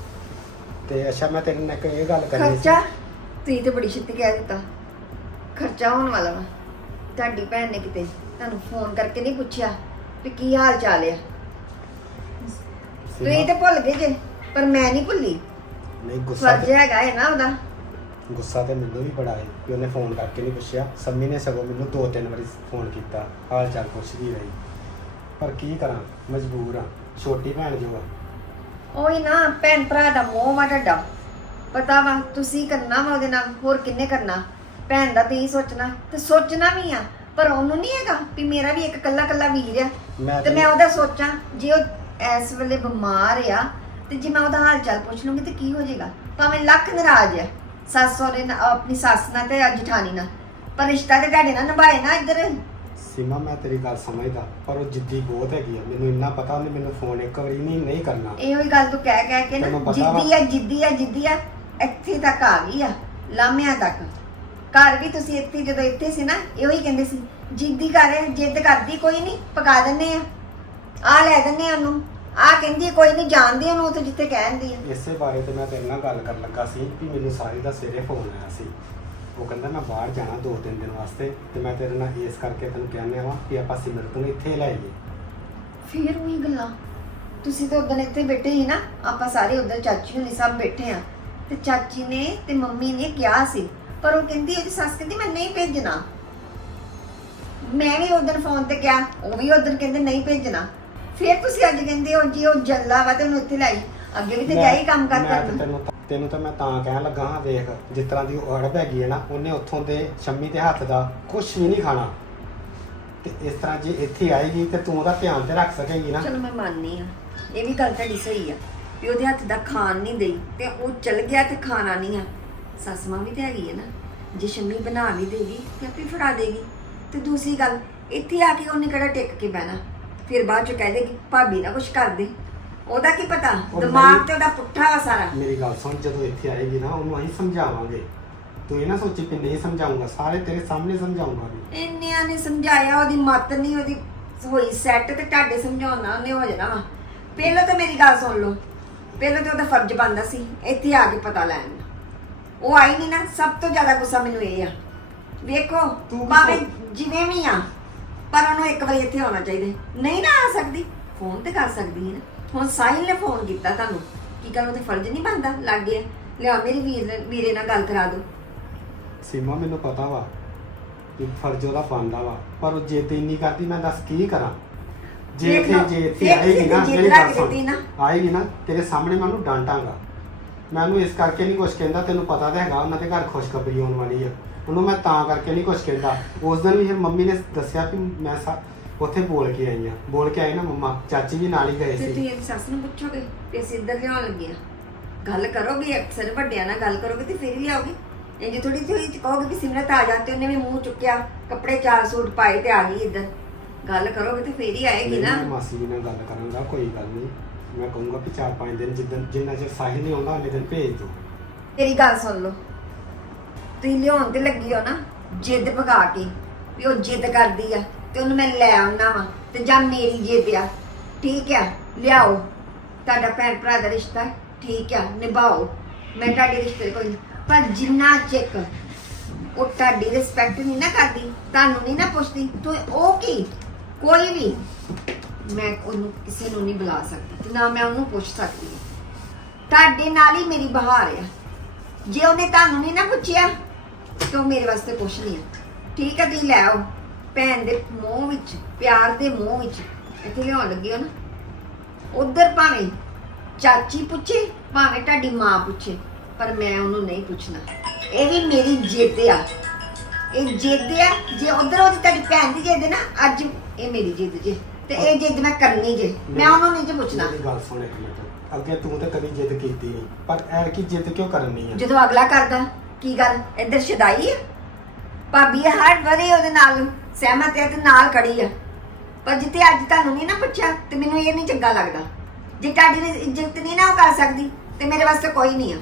ਤੇ ਅੱਛਾ ਮੈਂ ਤੈਨੂੰ ਇੱਕ ਇਹ ਗੱਲ ਕਰਨੀ ਸੀ। ਖਰਚਾ? ਤੁਸੀਂ ਤੇ ਬੜੀ ਛੇਤੀ ਕਹਿ ਦਿੱਤਾ। ਖਰਚਾ ਹੋਣ ਵਾਲਾ ਵਾ। ਤੁਹਾਡੀ ਭੈਣ ਨੇ ਕਿਤੇ ਤੁਹਾਨੂੰ ਫੋਨ ਕਰਕੇ ਨਹੀਂ ਪੁੱਛਿਆ ਵੀ ਕੀ ਹਾਲ ਚਾਲ ਆ? ਤੁਸੀਂ ਤੇ ਭੁੱਲ ਗਏ ਜੇ ਪਰ ਮੈਂ ਨਹੀਂ ਭੁੱਲੀ। ਨਹੀਂ ਗੁੱਸਾ ਫਰਜ਼ ਤੇ- ਹੈਗਾ ਹੈ ਨਾ ਉਹਦਾ। ਗੁੱਸਾ ਤੇ ਮੈਨੂੰ ਵੀ ਬੜਾ ਹੈ ਕਿ ਉਹਨੇ ਫੋਨ ਕਰਕੇ ਨਹੀਂ ਪੁੱਛਿਆ। ਸੰਮੀ ਨੇ ਸਗੋਂ ਮੈਨੂੰ ਦੋ ਤਿੰਨ ਵਾਰੀ ਫੋਨ ਕੀਤਾ। ਹਾਲ ਚਾਲ ਪੁੱਛਦੀ ਰਹੀ। ਪਰ ਕੀ ਕਰਾਂ? ਮਜਬੂਰ ਆ ਛੋਟੀ ਭੈਣ ਜੋ ਆ। ਉਹੀ ਨਾ ਭੈਣ ਭਰਾ ਦਾ ਮੋਹ ਵਾ ਤੁਹਾਡਾ। ਪਤਾ ਵਾ ਤੁਸੀਂ ਕਰਨਾ ਵਾ ਉਹਦੇ ਨਾਲ ਹੋਰ ਕਿੰਨੇ ਕਰਨਾ। ਭੈਣ ਦਾ ਤੁਸੀਂ ਸੋਚਣਾ ਤੇ ਸੋਚਣਾ ਵੀ ਆ। ਪਰ ਉਹਨੂੰ ਨਹੀਂ ਹੈਗਾ ਵੀ ਮੇਰਾ ਵੀ ਇੱਕ ਕੱਲਾ ਕੱਲਾ ਵੀਰ ਆ। ਮੈਂ ਤੇ ਮੈਂ ਉਹਦਾ ਸੋਚਾਂ ਜੇ ਉਹ ਇਸ ਵੇਲੇ ਬਿਮਾਰ ਆ ਤੇ ਜੇ ਮੈਂ ਉਹਦਾ ਹਾਲ ਚਾਲ ਪੁੱਛ ਲੂੰਗੀ ਤੇ ਕੀ ਹੋ ਜਾਏਗਾ? ਭਾਵੇਂ ਲੱਖ ਨਾਰਾਜ਼ ਆ। ਸੱਸ ਨਾਲ ਆਪਣੀ ਸੱਸ ਨਾਲ ਤੇ ਜਠਾਣੀ ਨਾਲ। ਪਰ ਰਿਸ਼ਤਾ ਤੇ ਤੁਹਾਡੇ ਨਾਲ ਨਿਭਾਏ ਨਾ ਇੱਧਰ। ਸੀਮਾ ਮੈਂ ਤੇਰੀ ਗੱਲ ਸਮਝਦਾ ਪਰ ਉਹ ਜਿੱਦੀ ਬਹੁਤ ਹੈਗੀ ਆ। ਮੈਨੂੰ ਇੰਨਾ ਪਤਾ ਉਹਨੇ ਮੈਨੂੰ ਫੋਨ ਇੱਕ ਵਾਰੀ ਨਹੀਂ ਨਹੀਂ ਕਰਨਾ। ਇਹੋ ਹੀ ਗੱਲ ਤੂੰ ਕਹਿ ਕਹਿ ਕੇ ਤੈਨੂੰ ਨਾ ਪਤਾ ਵਾ- ਜਿੱਦੀ ਆ ਜਿੱਦੀ ਆ ਜਿੱਦੀ ਆ ਇੱਥੇ ਤੱਕ ਆ ਗਈ ਆ ਲਾਮਿਆਂ ਤੱਕ। ਘਰ ਵੀ ਤੁਸੀਂ ਇੱਥੇ ਜਦੋਂ ਇੱਥੇ ਸੀ ਨਾ ਇਹੋ ਹੀ ਕਹਿੰਦੇ ਸੀ ਜਿੱਦੀ ਕਰ ਜਿੱਦ ਕਰਦੀ ਕੋਈ ਨਹੀਂ ਪਕਾ ਦਿੰਨੇ ਆ। ਆ ਲੈ ਦਿੰਨੇ ਆ ਉਹਨੂੰ। ਆ ਕਹਿੰਦੀ ਕੋਈ ਨਹੀਂ ਜਾਣਦੀ ਉਹਨੂੰ ਉੱਥੇ ਜਿੱਥੇ ਕਹਿੰਦੀ ਆ। ਇਸੇ ਬਾਰੇ ਤੇ ਮੈਂ ਤੇਰੇ ਨਾਲ ਗੱਲ ਕਰਨ ਲੱਗਾ ਸੀ ਕਿ ਮੈਨੂੰ ਸਾਰੀ ਦਾ ਸਵੇਰੇ ਫੋਨ ਆਇਆ ਸੀ। ਉਹ ਕਹਿੰਦਾ ਮੈਂ ਬਾਹਰ ਜਾਣਾ ਦੋ ਤਿੰਨ ਦਿਨ ਵਾਸਤੇ ਤੇ ਮੈਂ ਤੇਰੇ ਨਾਲ ਇਸ ਕਰਕੇ ਤੈਨੂੰ ਕਹਿੰਦੇ ਆ ਕਿ ਆਪਾਂ ਸਿਮਰਤ ਨੂੰ ਇੱਥੇ ਲੈ ਆਈਏ। ਫਿਰ ਉਹੀ ਗੱਲਾਂ। ਤੁਸੀਂ ਤਾਂ ਉਦੋਂ ਇੱਥੇ ਬੈਠੇ ਸੀ ਨਾ ਆਪਾਂ ਸਾਰੇ ਉਧਰ ਚਾਚੀ ਹੁਣੀ ਸਭ ਬੈਠੇ ਆ। ਤੇ ਚਾਚੀ ਨੇ ਤੇ ਮੰਮੀ ਨੇ ਕਿਹਾ ਸੀ ਪਰ ਉਹ ਕਹਿੰਦੀ ਉਹਦੀ ਸੱਸ ਕਹਿੰਦੀ ਮੈਂ ਨਹੀਂ ਭੇਜਣਾ। ਮੈਂ ਵੀ ਉਦੋਂ ਫੋਨ ਤੇ ਕਿਹਾ ਉਹ ਵੀ ਉਦੋਂ ਕਹਿੰਦੇ ਨਹੀਂ ਭੇਜਣਾ। ਫਿਰ ਤੁਸੀਂ ਅੱਜ ਕਹਿੰਦੇ ਹੋ ਜੀ ਉਹ ਜੱਲਾ ਵਾ ਤੇ ਉਹਨੂੰ ਇੱਥੇ ਲਾਈ ਅੱਗੇ ਵੀ ਤੇ ਮੈਂ- ਜਾਈ ਕੰਮ ਕਰ ਮੈਂ ਤੇ ਕਰਨ। ਤੈਨੂੰ ਤੈਨੂੰ ਤਾਂ ਮੈਂ ਤਾਂ ਕਹਿਣ ਲੱਗਾ ਹਾਂ ਵੇਖ ਜਿਸ ਤਰ੍ਹਾਂ ਦੀ ਉਹ ਅੜਬ ਹੈਗੀ ਹੈ ਨਾ ਉਹਨੇ ਉੱਥੋਂ ਦੇ ਸ਼ੰਮੀ ਦੇ ਹੱਥ ਦਾ ਕੁਝ ਵੀ ਨਹੀਂ ਖਾਣਾ। ਤੇ ਇਸ ਤਰ੍ਹਾਂ ਜੇ ਇੱਥੇ ਆਏਗੀ ਤੇ ਤੂੰ ਉਹਦਾ ਧਿਆਨ ਤੇ ਰੱਖ ਸਕੇਗੀ ਨਾ। ਚਲੋ ਮੈਂ ਮੰਨਨੀ ਆ ਇਹ ਵੀ ਗੱਲ ਤੁਹਾਡੀ ਸਹੀ ਆ ਵੀ ਉਹਦੇ ਹੱਥ ਦਾ ਖਾਣ ਨਹੀਂ ਦੇਈ ਤੇ ਉਹ ਚਲ ਗਿਆ ਤੇ ਖਾਣਾ ਨਹੀਂ ਆ। ਸੱਸ ਮਾਂ ਵੀ ਤੇ ਹੈਗੀ ਹੈ ਨਾ। ਜੇ ਸ਼ੰਮੀ ਬਣਾ ਵੀ ਦੇਗੀ ਤੇ ਆਪੇ ਫੜਾ ਦੇਗੀ। ਤੇ ਦੂਸਰੀ ਗੱਲ ਇੱਥੇ ਆ ਕੇ ਉਹਨੇ ਕਿਹੜਾ ਟਿਕ ਕੇ ਬਹਿਣਾ? ਫਿਰ ਬਾਅਦ ਚ ਕਹਿ ਦੇਗੀ ਭਾਬੀ ਨਾ ਕੁਛ ਕਰ ਦੇ। ਉਹਦਾ ਕੀ ਪਤਾ? ਉਹ ਦਿਮਾਗ ਨਹੀਂ- ਤੇ ਉਹਦਾ ਪੁੱਠਾ ਵਾ ਸਾਰਾ। ਮੇਰੀ ਗੱਲ ਸੁਣ ਜਦੋਂ ਇੱਥੇ ਆਏਗੀ ਨਾ ਉਹਨੂੰ ਅਸੀਂ ਸਮਝਾਵਾਂਗੇ। ਤੂੰ ਇਹ ਨਾ ਸੋਚੀ ਕਿ ਨਹੀਂ ਸਮਝਾਉਂਗਾ ਸਾਰੇ ਤੇਰੇ ਸਾਹਮਣੇ ਸਮਝਾਉਂਗਾ ਵੀ। ਇੰਨਿਆਂ ਨੇ ਸਮਝਾਇਆ ਉਹਦੀ ਮੱਤ ਨਹੀਂ ਉਹਦੀ ਹੋਈ ਸੈੱਟ ਤੇ ਤੁਹਾਡੇ ਸਮਝਾਉਣਾ ਉਹਨੇ ਹੋ ਜਾਣਾ ਵਾ। ਪਹਿਲਾਂ ਤਾਂ ਮੇਰੀ ਗੱਲ ਸੁਣ ਲਓ। ਪਹਿਲਾਂ ਤਾਂ ਉਹਦਾ ਫਰਜ਼ ਬਣਦਾ ਸੀ ਇੱਥੇ ਆ ਕੇ ਪਤਾ ਲੈਣ ਦਾ। ਉਹ ਆਈ ਨਹੀਂ ਨਾ ਸਭ ਤੋਂ ਜ਼ਿਆਦਾ ਗੁੱਸਾ ਮੈਨੂੰ ਇਹ ਆ। ਵੇਖੋ ਤੂੰ ਭਾਵੇਂ ਜਿਵੇਂ ਵੀ ਆ। ਪਰ ਉਹਨੂੰ ਇੱਕ ਵਾਰੀ ਇੱਥੇ ਆਉਣਾ ਚਾਹੀਦਾ ਨਹੀਂ ਨਾ ਆ ਸਕਦੀ। ਫੋਨ ਤੇ ਕਰ ਸਕਦੀ ਹੈ ਨਾ। ਹੁਣ ਸਾਹਿਲ ਨੇ ਫੋਨ ਕੀਤਾ ਤੁਹਾਨੂੰ। ਕੀ ਕਰ ਉਹਦੇ ਫਰਜ਼ ਨਹੀਂ ਬਣਦਾ? ਲੱਗ ਗਿਆ। ਲਿਆ ਮੇਰੀ ਵੀਰ ਨਾਲ- ਵੀਰੇ ਨਾਲ ਗੱਲ ਕਰਾ ਦਿਓ। ਸੀਮਾ ਮੈਨੂੰ ਪਤਾ ਵਾ ਕਿ ਫਰਜ਼ ਉਹਦਾ ਬਣਦਾ ਵਾ। ਪਰ ਉਹ ਜਿੱਦ ਇੰਨੀ ਕਰਦੀ ਮੈਂ ਦੱਸ ਕੀ ਕਰਾਂ? ਜੇ ਦੇਖ ਲਓ, ਜੇ ਦੇਖ ਆਏਗੀ ਨਾ ਜਿੱਦ ਮੇਰੀ ਰੱਖ ਗੱਲ ਸੁਣ। ਦਿੱਤੀ ਨਾ। ਆਏਗੀ ਨਾ ਤੇਰੇ ਸਾਹਮਣੇ ਮੈਂ ਉਹਨੂੰ ਡਾਂਟਾਂਗਾ। ਮੈਂ ਉਹਨੂੰ ਇਸ ਕਰਕੇ ਨਹੀਂ ਕੁਛ ਕਹਿੰਦਾ ਤੈਨੂੰ ਪਤਾ ਤਾਂ ਹੈਗਾ ਉਹਨਾਂ ਦੇ ਘਰ ਖੁਸ਼ਖਬਰੀ ਆਉਣ ਵਾਲੀ ਆ। ਉਹਨੂੰ ਮੈਂ ਤਾਂ ਕਰਕੇ ਨਹੀਂ ਕੁਛ ਕਹਿੰਦਾ। ਉਸ ਦਿਨ ਵੀ ਫਿਰ ਮੰਮੀ ਨੇ ਦੱਸਿਆ ਕਿ ਮੈਂ ਸਾ- ਉੱਥੇ ਬੋਲ ਕੇ ਆਈ ਆ ਬੋਲ ਕੇ ਆਈ ਨਾ ਮੰਮਾ ਚਾਚੀ ਵੀ ਨਾਲ ਹੀ ਗਏ ਤੇ ਸੀ। ਤੁਸੀਂ ਸੱਸ ਨੂੰ ਪੁੱਛੋਗੇ ਕਿ ਅਸੀਂ ਇੱਧਰ ਲਿਆਉਣ ਲੱਗੇ ਆ? ਗੱਲ ਕਰੋਗੇ ਅਕਸਰ ਵੱਡਿਆਂ ਨਾਲ ਗੱਲ ਕਰੋਗੇ ਤੇ ਫਿਰ ਹੀ ਲਿਆਓਗੇ ਇੰਜ ਥੋੜੀ ਥੋੜੀ ਕਹੋਗੇ ਵੀ ਸਿਮਰਤ ਆ ਜਾ ਤੇ ਉਹਨੇ ਵੀ ਮੂੰਹ ਚੁੱਕਿਆ ਕੱਪੜੇ ਚਾਰ ਸੂਟ ਪਾਏ ਤੇ ਆ ਗਈ ਇੱਧਰ। ਗੱਲ ਕਰੋਗੇ ਤੇ ਫਿਰ ਹੀ ਆਏਗੀ ਨਾ। ਮੈਂ ਮਾਸੀ ਜੀ ਨਾਲ ਗੱਲ ਕਰਾਂਗਾ ਕੋਈ ਗੱਲ ਨਹੀਂ। ਮੈਂ ਕਹੂੰਗਾ ਕਿ ਚਾਰ ਪੰਜ ਦਿਨ ਜਿੱਦਣ ਜਿੰਨਾ ਚਿਰ ਸਾਹਿਲ ਨਹੀਂ ਆਉਂਦਾ ਉਹਨੇ ਦਿਨ ਭੇਜ ਦੋ। ਮੇਰੀ ਗੱਲ ਸੁਣ ਲਓ। ਤੁਸੀਂ ਲਿਆਉਣ ਤੇ ਲੱਗੀ ਹੋ ਨਾ, ਜਿੱਦ ਭਗਾ ਕੇ ਵੀ ਉਹ ਜਿੱਦ ਕਰਦੀ ਆ ਤੇ ਉਹਨੂੰ ਮੈਂ ਲੈ ਆਉਣਾ ਵਾ ਤੇ ਜਾਂ ਮੇਰੀ ਜਿੱਦ ਆ। ਠੀਕ ਆ, ਲਿਆਓ। ਤੁਹਾਡਾ ਭੈਣ ਭਰਾ ਦਾ ਰਿਸ਼ਤਾ ਠੀਕ ਆ, ਨਿਭਾਓ। ਮੈਂ ਤੁਹਾਡੇ ਰਿਸ਼ਤੇ ਕੋਈ ਪਰ ਜਿੰਨਾ ਚਿਕ ਉਹ ਤੁਹਾਡੀ ਰਿਸਪੈਕਟ ਨਹੀਂ ਨਾ ਕਰਦੀ, ਤੁਹਾਨੂੰ ਨਹੀਂ ਨਾ ਪੁੱਛਦੀ, ਤੂੰ ਉਹ ਕੀ? ਕੋਈ ਵੀ। ਮੈਂ ਉਹਨੂੰ ਕਿਸੇ ਨੂੰ ਨਹੀਂ ਬੁਲਾ ਸਕਦੀ ਤੇ ਨਾ ਮੈਂ ਉਹਨੂੰ ਪੁੱਛ ਸਕਦੀ। ਤੁਹਾਡੇ ਨਾਲ ਹੀ ਮੇਰੀ ਬਹਾਰ ਆ। ਜੇ ਉਹਨੇ ਤੁਹਾਨੂੰ ਨਹੀਂ ਨਾ ਪੁੱਛਿਆ ਤੇ ਉਹ ਮੇਰੇ ਵਾਸਤੇ ਕੁਛ ਨਹੀਂ ਆ ਠੀਕ ਹੈ ਤੁਸੀਂ ਲੈ ਆਓ। ਭੈਣ ਦੇ ਮੋਹ ਵਿੱਚ ਪਿਆਰ ਦੇ ਮੋਹ ਵਿੱਚ ਇੱਥੇ ਲਿਆਉਣ ਲੱਗੇ ਹੋ ਨਾ। ਉਧਰ ਭਾਵੇਂ ਚਾਚੀ ਪੁੱਛੇ ਭਾਵੇਂ ਤੁਹਾਡੀ ਮਾਂ ਪੁੱਛੇ ਪਰ ਮੈਂ ਉਹਨੂੰ ਨਹੀਂ ਪੁੱਛਣਾ। ਇਹ ਵੀ ਮੇਰੀ ਜਿੱਦ ਆ। ਇਹ ਜਿੱਦ ਆ ਜੇ ਉਧਰ ਉਹਦੀ ਤੁਹਾਡੀ ਭੈਣ ਦੀ ਜਿੱਦ ਨਾ ਅੱਜ ਇਹ ਮੇਰੀ ਜਿੱਦ ਜੇ। ਤੇ ਇਹ ਜਿੱਦ ਮੈਂ ਕਰਨੀ ਜੇ। ਮੈਂ ਉਹਨੂੰ ਨਹੀਂ ਜੇ ਪੁੱਛਣਾ। ਮੇਰੀ ਗੱਲ ਸੁਣ ਇੱਕ ਮਿੰਟ। ਅੱਗੇ ਤੂੰ ਤਾਂ ਕਦੀ ਜਿੱਦ ਕੀਤੀ ਨਹੀਂ ਪਰ ਐਰ ਕੀ ਜਿੱਦ ਕਿਉਂ ਕਰਨੀ ਆ? ਜਦੋਂ ਅਗਲਾ ਕਰਦਾ ਕੀ ਗੱਲ? ਇੱਧਰ ਸ਼ਦਾਈ ਆ? ਭਾਬੀ ਹਰ ਵਾਰੀ ਉਹਦੇ ਨਾਲ ਸਹਿਮਤ ਹੈ ਤੇ ਨਾਲ ਖੜੀ ਆ। ਪਰ ਜਿੱਤੇ ਅੱਜ ਤੁਹਾਨੂੰ ਨਹੀਂ ਨਾ ਪੁੱਛਿਆ ਤੇ ਮੈਨੂੰ ਇਹ ਨਹੀਂ ਚੰਗਾ ਲੱਗਦਾ। ਜੇ ਤੁਹਾਡੀ ਨੇ ਇੱਜ਼ਤ ਨਹੀਂ ਨਾ ਉਹ ਕਰ ਸਕਦੀ ਤੇ ਮੇਰੇ ਵਾਸਤੇ ਕੋਈ ਨਹੀਂ ਆ।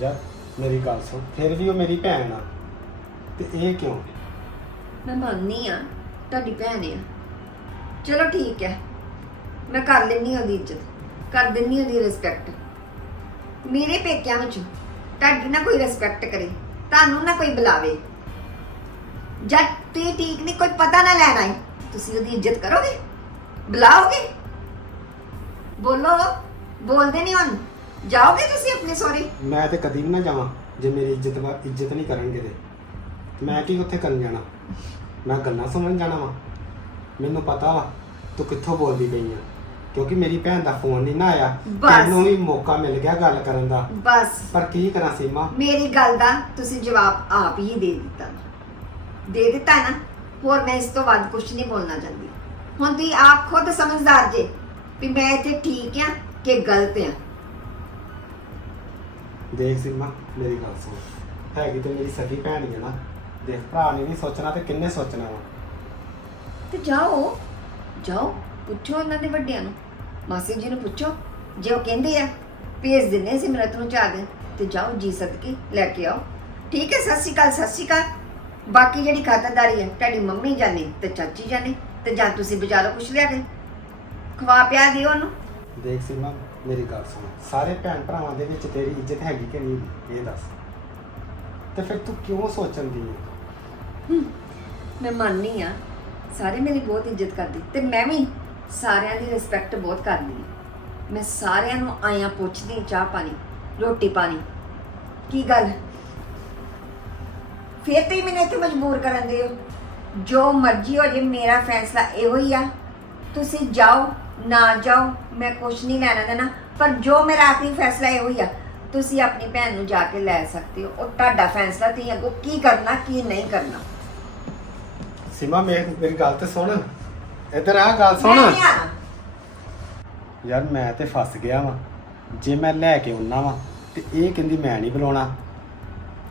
ਯਾਰ ਮੇਰੀ ਗੱਲ ਸੁਣ। ਫਿਰ ਵੀ ਉਹ ਮੇਰੀ ਭੈਣ ਆ। ਤੇ ਇਹ ਕਿਉਂ? ਮੈਂ ਮੰਨਨੀ ਆ ਤੁਹਾਡੀ ਭੈਣ ਆ। ਚਲੋ ਠੀਕ ਹੈ ਮੈਂ ਕਰ ਲੈਣੀ ਉਹਦੀ ਇੱਜ਼ਤ। ਕਰ ਦਿੰਨੀ ਉਹਦੀ ਰਿਸਪੈਕਟ ਮੇਰੇ ਪੇਕਿਆਂ ਵਿੱਚ। ਤੁਹਾਡੀ ਨਾ ਕੋਈ ਰਿਸਪੈਕਟ ਕਰੇ, ਤੁਹਾਨੂੰ ਨਾ ਕੋਈ ਬੁਲਾਵੇ। ਜਦ ਤੁਸੀਂ ਠੀਕ ਨਹੀਂ, ਕੋਈ ਪਤਾ ਨਾ ਲੈਣਾ ਹੈ ਤੁਸੀਂ ਉਹਦੀ ਇੱਜ਼ਤ ਕਰੋਗੇ? ਬੁਲਾਓਗੇ? ਬੋਲੋ, ਬੋਲਦੇ ਨਹੀਂ ਹੁਣ। ਜਾਓਗੇ ਤੁਸੀਂ ਆਪਣੇ ਸਹੁਰੇ? ਮੈਂ ਤੇ ਕਦੀ ਵੀ ਨਾ ਜਾਵਾਂ, ਜੇ ਮੇਰੀ ਇੱਜ਼ਤ ਵਾ ਇੱਜ਼ਤ ਨਹੀਂ ਕਰਨਗੇ ਤੇ ਮੈਂ ਕੀ ਉੱਥੇ ਕਰਨ ਜਾਣਾ? ਮੈਂ ਗੱਲਾਂ ਸੁਣਨ ਜਾਣਾ ਵਾ। ਮੈਨੂੰ ਪਤਾ ਵਾ, ਤੂੰ ਕਿੱਥੋਂ ਬੋਲਦੀ ਪਈ ਆ। ਕਿਉਂਕਿ ਮੇਰੀ ਭੈਣ ਦਾ ਫੋਨ ਨਹੀਂ ਨਾ ਆਇਆ। ਬਸ। ਤੈਨੂੰ ਵੀ ਮੌਕਾ ਮਿਲ ਗਿਆ ਗੱਲ ਕਰਨ ਦਾ। ਬਸ। ਪਰ ਕੀ ਕਰਾਂ ਸੀਮਾ? ਮੇਰੀ ਗੱਲ ਦਾ ਤੁਸੀਂ ਜਵਾਬ ਆਪ ਹੀ ਦੇ ਦਿੱਤਾ। ਦੇ ਦਿੱਤਾ ਨਾ ਹੋਰ ਮੈਂ ਇਸ ਤੋਂ ਵੱਧ ਕੁਝ ਨਹੀਂ ਬੋਲਣਾ ਚਾਹੁੰਦੀ। ਹੁਣ ਤੁਸੀਂ ਆਪ ਖੁਦ ਸਮਝਦਾਰ ਜੇ ਵੀ ਮੈਂ ਇੱਥੇ ਠੀਕ ਆ ਕਿ ਗਲਤ ਆ ਦੇਖ ਸੀਮਾ ਮੇਰੀ ਗੱਲ ਸੁਣ। ਹੈਗੀ ਤੇ ਮੇਰੀ ਸਗੀ ਭੈਣ ਹੀ ਆ ਨਾ। ਦੇਖ ਭਰਾ ਨੇ ਨਹੀਂ ਸੋਚਣਾ ਤੇ ਕਿੰਨੇ ਸੋਚਣਾ ਵਾ। ਤੇ ਜਾਓ ਜਾਓ। ਪੁੱਛੋ ਉਹਨਾਂ ਦੇ ਵੱਡਿਆਂ ਨੂੰ। ਮਾਸੀ ਜੀ ਨੂੰ ਪੁੱਛੋ ਜੇ ਉਹ ਕਹਿੰਦੇ ਆ ਭੇਜ ਦਿੰਨੇ ਸਿਮਰਤ ਨੂੰ ਚਾਹ ਦੇ ਤੇ ਜਾਓ ਜੀ ਸਦਕੇ ਲੈ ਕੇ ਆਓ। ਠੀਕ ਹੈ ਸਤਿ ਸ਼੍ਰੀ ਅਕਾਲ ਸਤਿ ਸ਼੍ਰੀ ਅਕਾਲ। ਬਾਕੀ ਜਿਹੜੀ ਖਾਤਰਦਾਰੀ ਹੈ ਤੁਹਾਡੀ ਮੰਮੀ ਜਾਣੇ ਤੇ ਚਾਚੀ ਜਾਣੇ ਤੇ ਜਾਂ ਤੁਸੀਂ ਬਾਜ਼ਾਰੋਂ ਕੁਛ ਲਿਆ ਕੇ ਖਵਾ ਪਿਆ ਦਿਓ ਉਹਨੂੰ। ਦੇਖ ਸੀਮਾ ਮੇਰੀ ਗੱਲ ਸੁਣ। ਸਾਰੇ ਭੈਣ ਭਰਾਵਾਂ ਦੇ ਵਿੱਚ ਤੇਰੀ ਇੱਜ਼ਤ ਹੈਗੀ ਕਿ ਨਹੀਂ ਇਹ ਦੱਸ। ਤੇ ਫਿਰ ਤੂੰ ਕਿਉਂ ਸੋਚਣ ਦੀ ਹੈ? ਮੈਂ ਮੰਨਨੀ ਆ ਸਾਰੇ ਮੇਰੀ ਬਹੁਤ ਇੱਜ਼ਤ ਕਰਦੇ ਤੇ ਮੈਂ ਵੀ ਸਾਰਿਆਂ ਦੀ ਰਿਸਪੈਕਟ ਬਹੁਤ ਕਰਦੀ ਹਾਂ। ਮੈਂ ਸਾਰਿਆਂ ਨੂੰ ਆਇਆ ਪੁੱਛਦੀ ਚਾਹ ਪਾਣੀ, ਰੋਟੀ ਪਾਣੀ। ਕੀ ਗੱਲ? ਫਿਰ ਤੇ ਮੈਨੂੰ ਇੱਥੇ ਮਜਬੂਰ ਕਰਨ ਦੇ ਹੋ ਜੋ ਮਰਜ਼ੀ ਹੋ ਜੇ, ਮੇਰਾ ਫੈਸਲਾ ਇਹੋ ਹੀ ਆ। ਤੁਸੀਂ ਜਾਓ, ਨਾ ਜਾਓ, ਮੈਂ ਕੁਝ ਨਹੀਂ ਲੈਣਾ ਦੇਣਾ, ਪਰ ਜੋ ਮੇਰਾ ਆਖਰੀ ਫੈਸਲਾ ਇਹੋ ਹੀ ਆ, ਤੁਸੀਂ ਆਪਣੀ ਭੈਣ ਨੂੰ ਜਾ ਕੇ ਲੈ ਸਕਦੇ ਹੋ। ਉਹ ਤੁਹਾਡਾ ਫੈਸਲਾ, ਤੁਸੀਂ ਅੱਗੋਂ ਕੀ ਕਰਨਾ, ਕੀ ਨਹੀਂ ਕਰਨਾ। ਸੀਮਾ, ਮੇਰੀ ਗੱਲ ਤੇ ਸੁਣ। ਇੱਧਰ ਆ ਗੱਲ ਸੁਣ। ਮੈਂ ਨਹੀਂ ਆਉਣਾ। ਯਾਰ ਮੈਂ ਤੇ ਫਸ ਗਿਆ ਵਾਂ। ਜੇ ਮੈਂ ਲੈ ਕੇ ਆਉਣਾ ਵਾਂ ਤੇ ਇਹ ਕਹਿੰਦੀ ਮੈਂ ਨਹੀਂ ਬੁਲਾਉਣਾ।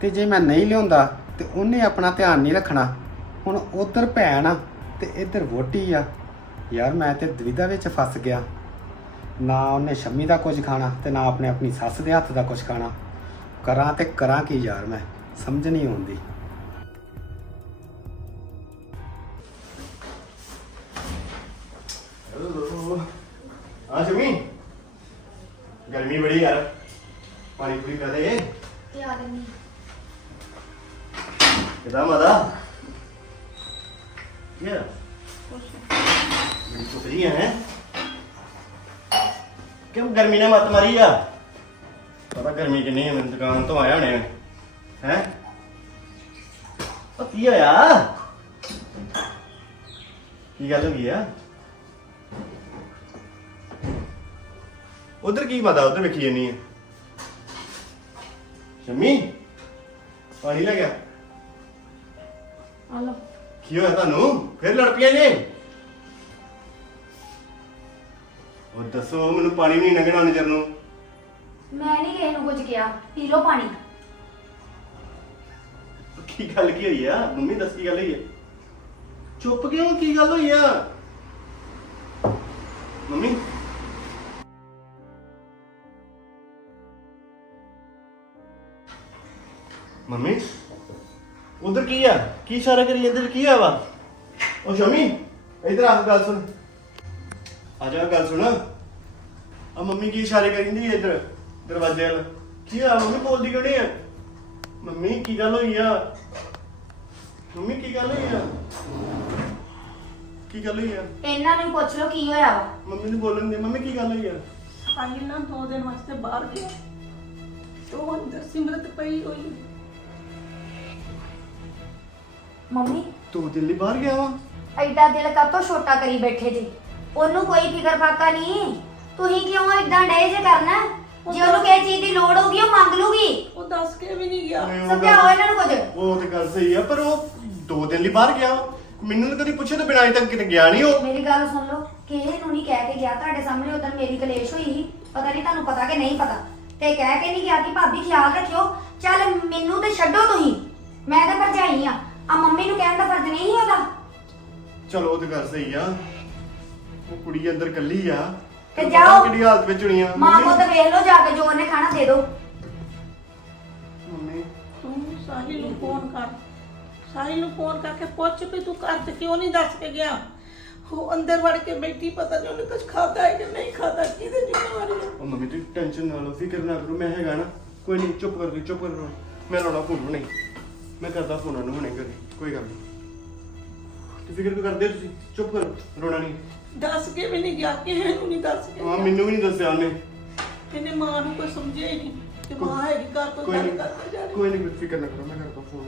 ਤੇ ਜੇ ਮੈਂ ਨਹੀਂ ਲਿਆਉਂਦਾ ਤੇ ਉਹਨੇ ਆਪਣਾ ਧਿਆਨ ਨਹੀਂ ਰੱਖਣਾ। ਹੁਣ ਉਧਰ ਭੈਣ ਆ ਤੇ ਇੱਧਰ ਵੋਟੀ ਆ। ਯਾਰ ਮੈਂ ਤੇ ਦੁਵਿਧਾ ਵਿੱਚ ਫਸ ਗਿਆ। ਨਾ ਉਹਨੇ ਸ਼ੰਮੀ ਦਾ ਕੁਝ ਖਾਣਾ ਤੇ ਨਾ ਆਪਣੇ ਆਪਣੀ ਸੱਸ ਦੇ ਹੱਥ ਦਾ ਕੁਝ ਖਾਣਾ। ਕਰਾਂ ਤੇ ਕਰਾਂ ਕੀ ਯਾਰ ਮੈਂ ਸਮਝ ਨਹੀਂ ਆਉਂਦੀ। ਹਾਂ ਸ਼ਮੀ। ਗਰਮੀ ਬੜੀ ਯਾਰ। ਪਾਣੀ ਪੂਰੀ ਕਰ ਦੇ ਤੇ ਆ ਲੈਣੀ ਕਿਦਾਂ ਮਾਦਾ ਯਾਰ ਬੜੀ ਚੁੱਪ ਹੈ? ਕਿਉਂ ਗਰਮੀ ਨੇ ਮੱਤ ਮਾਰੀ ਆ? ਪਤਾ ਗਰਮੀ ਕਿੰਨੀ ਹੈ ਮੈਨੂੰ ਦੁਕਾਨ ਤੋਂ ਆਇਆ ਹੁਣੇ। ਹੈ? ਉਹ ਕੀ ਹੋਇਆ? ਕੀ ਗੱਲ ਹੋ ਗਈ ਆ? ਉਧਰ ਕੀ ਪਤਾ ਉਧਰ ਵੇਖੀ ਜਾਨੀ ਹੈ ਸ਼ਮੀ ਪਾਣੀ ਲੈ ਗਿਆ ਆ। ਲਓ। ਕੀ ਹੋਇਆ ਤੁਹਾਨੂੰ? ਫਿਰ ਲੜ ਪਈਆਂ ਨੇ ਉਹ ਦੱਸੋ ਮੈਨੂੰ ਪਾਣੀ ਵੀ ਨਹੀਂ ਲੰਘਣਾ ਨਜ਼ਰ ਨੂੰ। ਮੈਂ ਨਹੀਂ ਕਿਸੇ ਨੂੰ ਕੁਝ ਕਿਹਾ। ਪੀ ਲਓ ਪਾਣੀ। ਕੀ ਗੱਲ ਕੀ ਹੋਈ ਆ? ਮੰਮੀ ਦੱਸ ਕੀ ਗੱਲ ਹੋਈ ਆ? ਚੁੱਪ ਕਿਉਂ? ਕੀ ਗੱਲ ਹੋਈ ਆ? ਮੰਮੀ ਮੰਮੀ ਉਧਰ ਕੀ ਆ? ਕੀ ਇਸ਼ਾਰਾ ਕਰੀ ਜਾਂਦੇ ਕੀ ਆ ਵਾ? ਉਹ ਸ਼ਮੀ ਇਧਰ ਆ ਗੱਲ ਸੁਣ। ਆ ਜਾ ਗੱਲ ਸੁਣ। ਆ ਮੰਮੀ ਕੀ ਇਸ਼ਾਰੇ ਕਰੀ ਜਾਂਦੀ ਇਧਰ ਦਰਵਾਜ਼ੇ ਵੱਲ? ਕੀ ਆ ਮੰਮੀ ਬੋਲਦੀ ਕਿਉਂ ਨਹੀਂ ਆ? ਮੰਮੀ ਕੀ ਗੱਲ ਹੋਈ ਆ? ਮੰਮੀ ਕੀ ਗੱਲ ਹੋਈ ਆ? ਕੀ ਗੱਲ ਹੋਈ ਆ? ਇਹਨਾਂ ਨੂੰ ਪੁੱਛ ਲਓ ਕੀ ਹੋਇਆ ਵਾ। ਮੰਮੀ ਨੂੰ ਬੋਲਣ ਦੇ ਮੰਮੀ ਕੀ ਗੱਲ ਹੋਈ ਆ? ਸਾਹਿਲ ਨਾ ਦੋ ਦਿਨ ਵਾਸਤੇ ਬਾਹਰ ਗਿਆ। ਉਹ ਅੰਦਰ ਸਿਮਰਤ ਪਈ ਹੋਈ ਮੰਮੀ? ਤੂੰ ਦਿੱਲੀ ਬਾਹਰ ਗਿਆ ਵਾ। ਐਡਾ ਦਿਲ ਕਾਤੋਂ ਛੋਟਾ ਕਰੀ ਬੈਠੇ ਜੀ। ਉਹਨੂੰ ਕੋਈ ਫਿਕਰ ਫਾਕਾ ਨਹੀਂ। ਤੁਸੀਂ ਕਿਉਂ ਏਦਾਂ ਡੇ ਜੇ ਕਰਨਾ? ਜੇ ਉਹਨੂੰ ਕਿਸੇ ਚੀਜ਼ ਦੀ ਲੋੜ ਹੋਗੀ ਉਹ ਮੰਗ ਲੂਗੀ। ਉਹ ਦੱਸ ਕੇ ਵੀ ਨਹੀਂ ਗਿਆ। ਨਹੀਂ, ਉਹ ਗੱਲ- ਸਮਝਾਓ ਇਹਨਾਂ ਨੂੰ ਕੁਝ। ਉਹ ਤੇ ਗੱਲ ਸਹੀ ਆ ਪਰ ਉਹ ਦੋ ਦਿਨ ਲਈ ਬਾਹਰ ਗਿਆ ਵਾ। ਮੈਨੂੰ ਤਾਂ ਕਦੀ ਪੁੱਛੇ ਤਾਂ ਬਿਨਾਂ ਅਜੇ ਤੱਕ ਕਿਤੇ ਗਿਆ ਨਹੀਂ ਉਹ। ਮੇਰੀ ਗੱਲ ਸੁਣ ਲਓ ਕਿਸੇ ਨੂੰ ਨਹੀਂ ਕਹਿ ਕੇ ਗਿਆ। ਤੁਹਾਡੇ ਸਾਹਮਣੇ ਉਦੋਂ ਮੇਰੀ ਕਲੇਸ਼ ਹੋਈ ਸੀ। ਪਤਾ ਨਹੀਂ ਤੁਹਾਨੂੰ ਪਤਾ ਕਿ ਨਹੀਂ ਪਤਾ। ਤੇ ਕਹਿ ਕੇ ਨਹੀਂ ਗਿਆ ਕਿ ਭਾਬੀ ਖਿਆਲ ਰੱਖਿਓ। ਚੱਲ ਮੈਨੂੰ ਤੇ ਛੱਡੋ ਤੁਸੀਂ। ਮੈਂ ਤਾਂ ਭਰਜਾਈ ਆ। ਆ ਮੰਮੀ ਨੂੰ ਕਹਿਣ ਦਾ ਫਰਜ਼ ਨਹੀਂ ਉਹਦਾ? ਚਲੋ ਉਹ ਤੇ ਗੱਲ ਸਹੀ ਆ। ਉਹ ਕੁੜੀ ਅੰਦਰ ਕੱਲੀ ਆ। ਤੇ ਪਤਾ ਜਾਓ। ਕਿਹੜੀ ਹਾਲਤ ਵਿੱਚ ਹੋਣੀ ਆ। ਮਾਂ ਕੋ ਤਾਂ ਵੇਖ ਲਓ ਜਾ ਕੇ ਜੋ ਉਹਨੇ ਖਾਣਾ ਦੇ ਦਿਓ ਮੰਮੀ? ਤੂੰ ਸਾਹਿਲ ਨੂੰ ਫੋਨ ਕਰ। ਸਾਹਿਲ ਨੂੰ ਫੋਨ ਕਰਕੇ ਪੁੱਛ ਵੀ ਤੂੰ ਘਰ ਤੇ ਕਿਉਂ ਨਹੀਂ ਦੱਸ ਕੇ ਗਿਆ? ਉਹ ਅੰਦਰ ਵੜ ਕੇ ਬੈਠੀ ਪਤਾ ਨਹੀਂ ਉਹਨੇ ਕੁਝ ਖਾਦਾ ਹੈ ਕਿ ਨਹੀਂ ਖਾਦਾ ਕਿਹਦੇ ਜ਼ਿੰਮੇਵਾਰੀ ਹੈ ਉਹ ਮੰਮੀ ਤੂੰ ਟੈਨਸ਼ਨ ਨਾ ਲਓ ਫਿਕਰ ਨਾ ਕਰੋ ਮੈਂ ਹੈਗਾ ਨਾ। ਕੋਈ ਨਹੀਂ ਚੁੱਪ ਕਰ ਚੁੱਪ ਕਰੋ ਮੈਂ ਲਾਉਣਾ ਫੋਨ ਹੁਣੇ। ਮੈਂ ਕਰਦਾ ਫੋਨ ਉਹਨੂੰ ਹੁਣੇ ਕਰੀ ਕੋਈ ਗੱਲ ਨਹੀਂ। ਤੁਸੀਂ ਫਿਕਰ ਕਿਉਂ ਕਰਦੇ ਹੋ ਤੁਸੀਂ? ਚੁੱਪ ਕਰੋ ਰੋਣਾ ਨਹੀਂ। ਦੱਸ ਕੇ ਵੀ ਨਹੀਂ ਗਿਆ ਕਿਸੇ ਨੂੰ ਨਹੀਂ ਦੱਸ ਕੇ ਹਾਂ ਗਿਆ। ਮੈਨੂੰ ਵੀ ਨਹੀਂ ਦੱਸਿਆ ਉਹਨੇ। ਇਹਨੇ ਮਾਂ ਨੂੰ ਕੋਈ ਸਮਝਿਆ ਹੀ ਨਹੀਂ ਕਿ ਮਾਂ ਹੈਗੀ ਘਰ ਕੋਈ ਕੋਈ ਗੱਲ ਨਹੀਂ ਕਰਦੇ ਜਾ ਰਹੀ। ਕੋਈ ਨਹੀਂ ਫਿਕਰ ਨਾ ਕਰੋ ਮੈਂ ਕਰਦਾ ਫੋਨ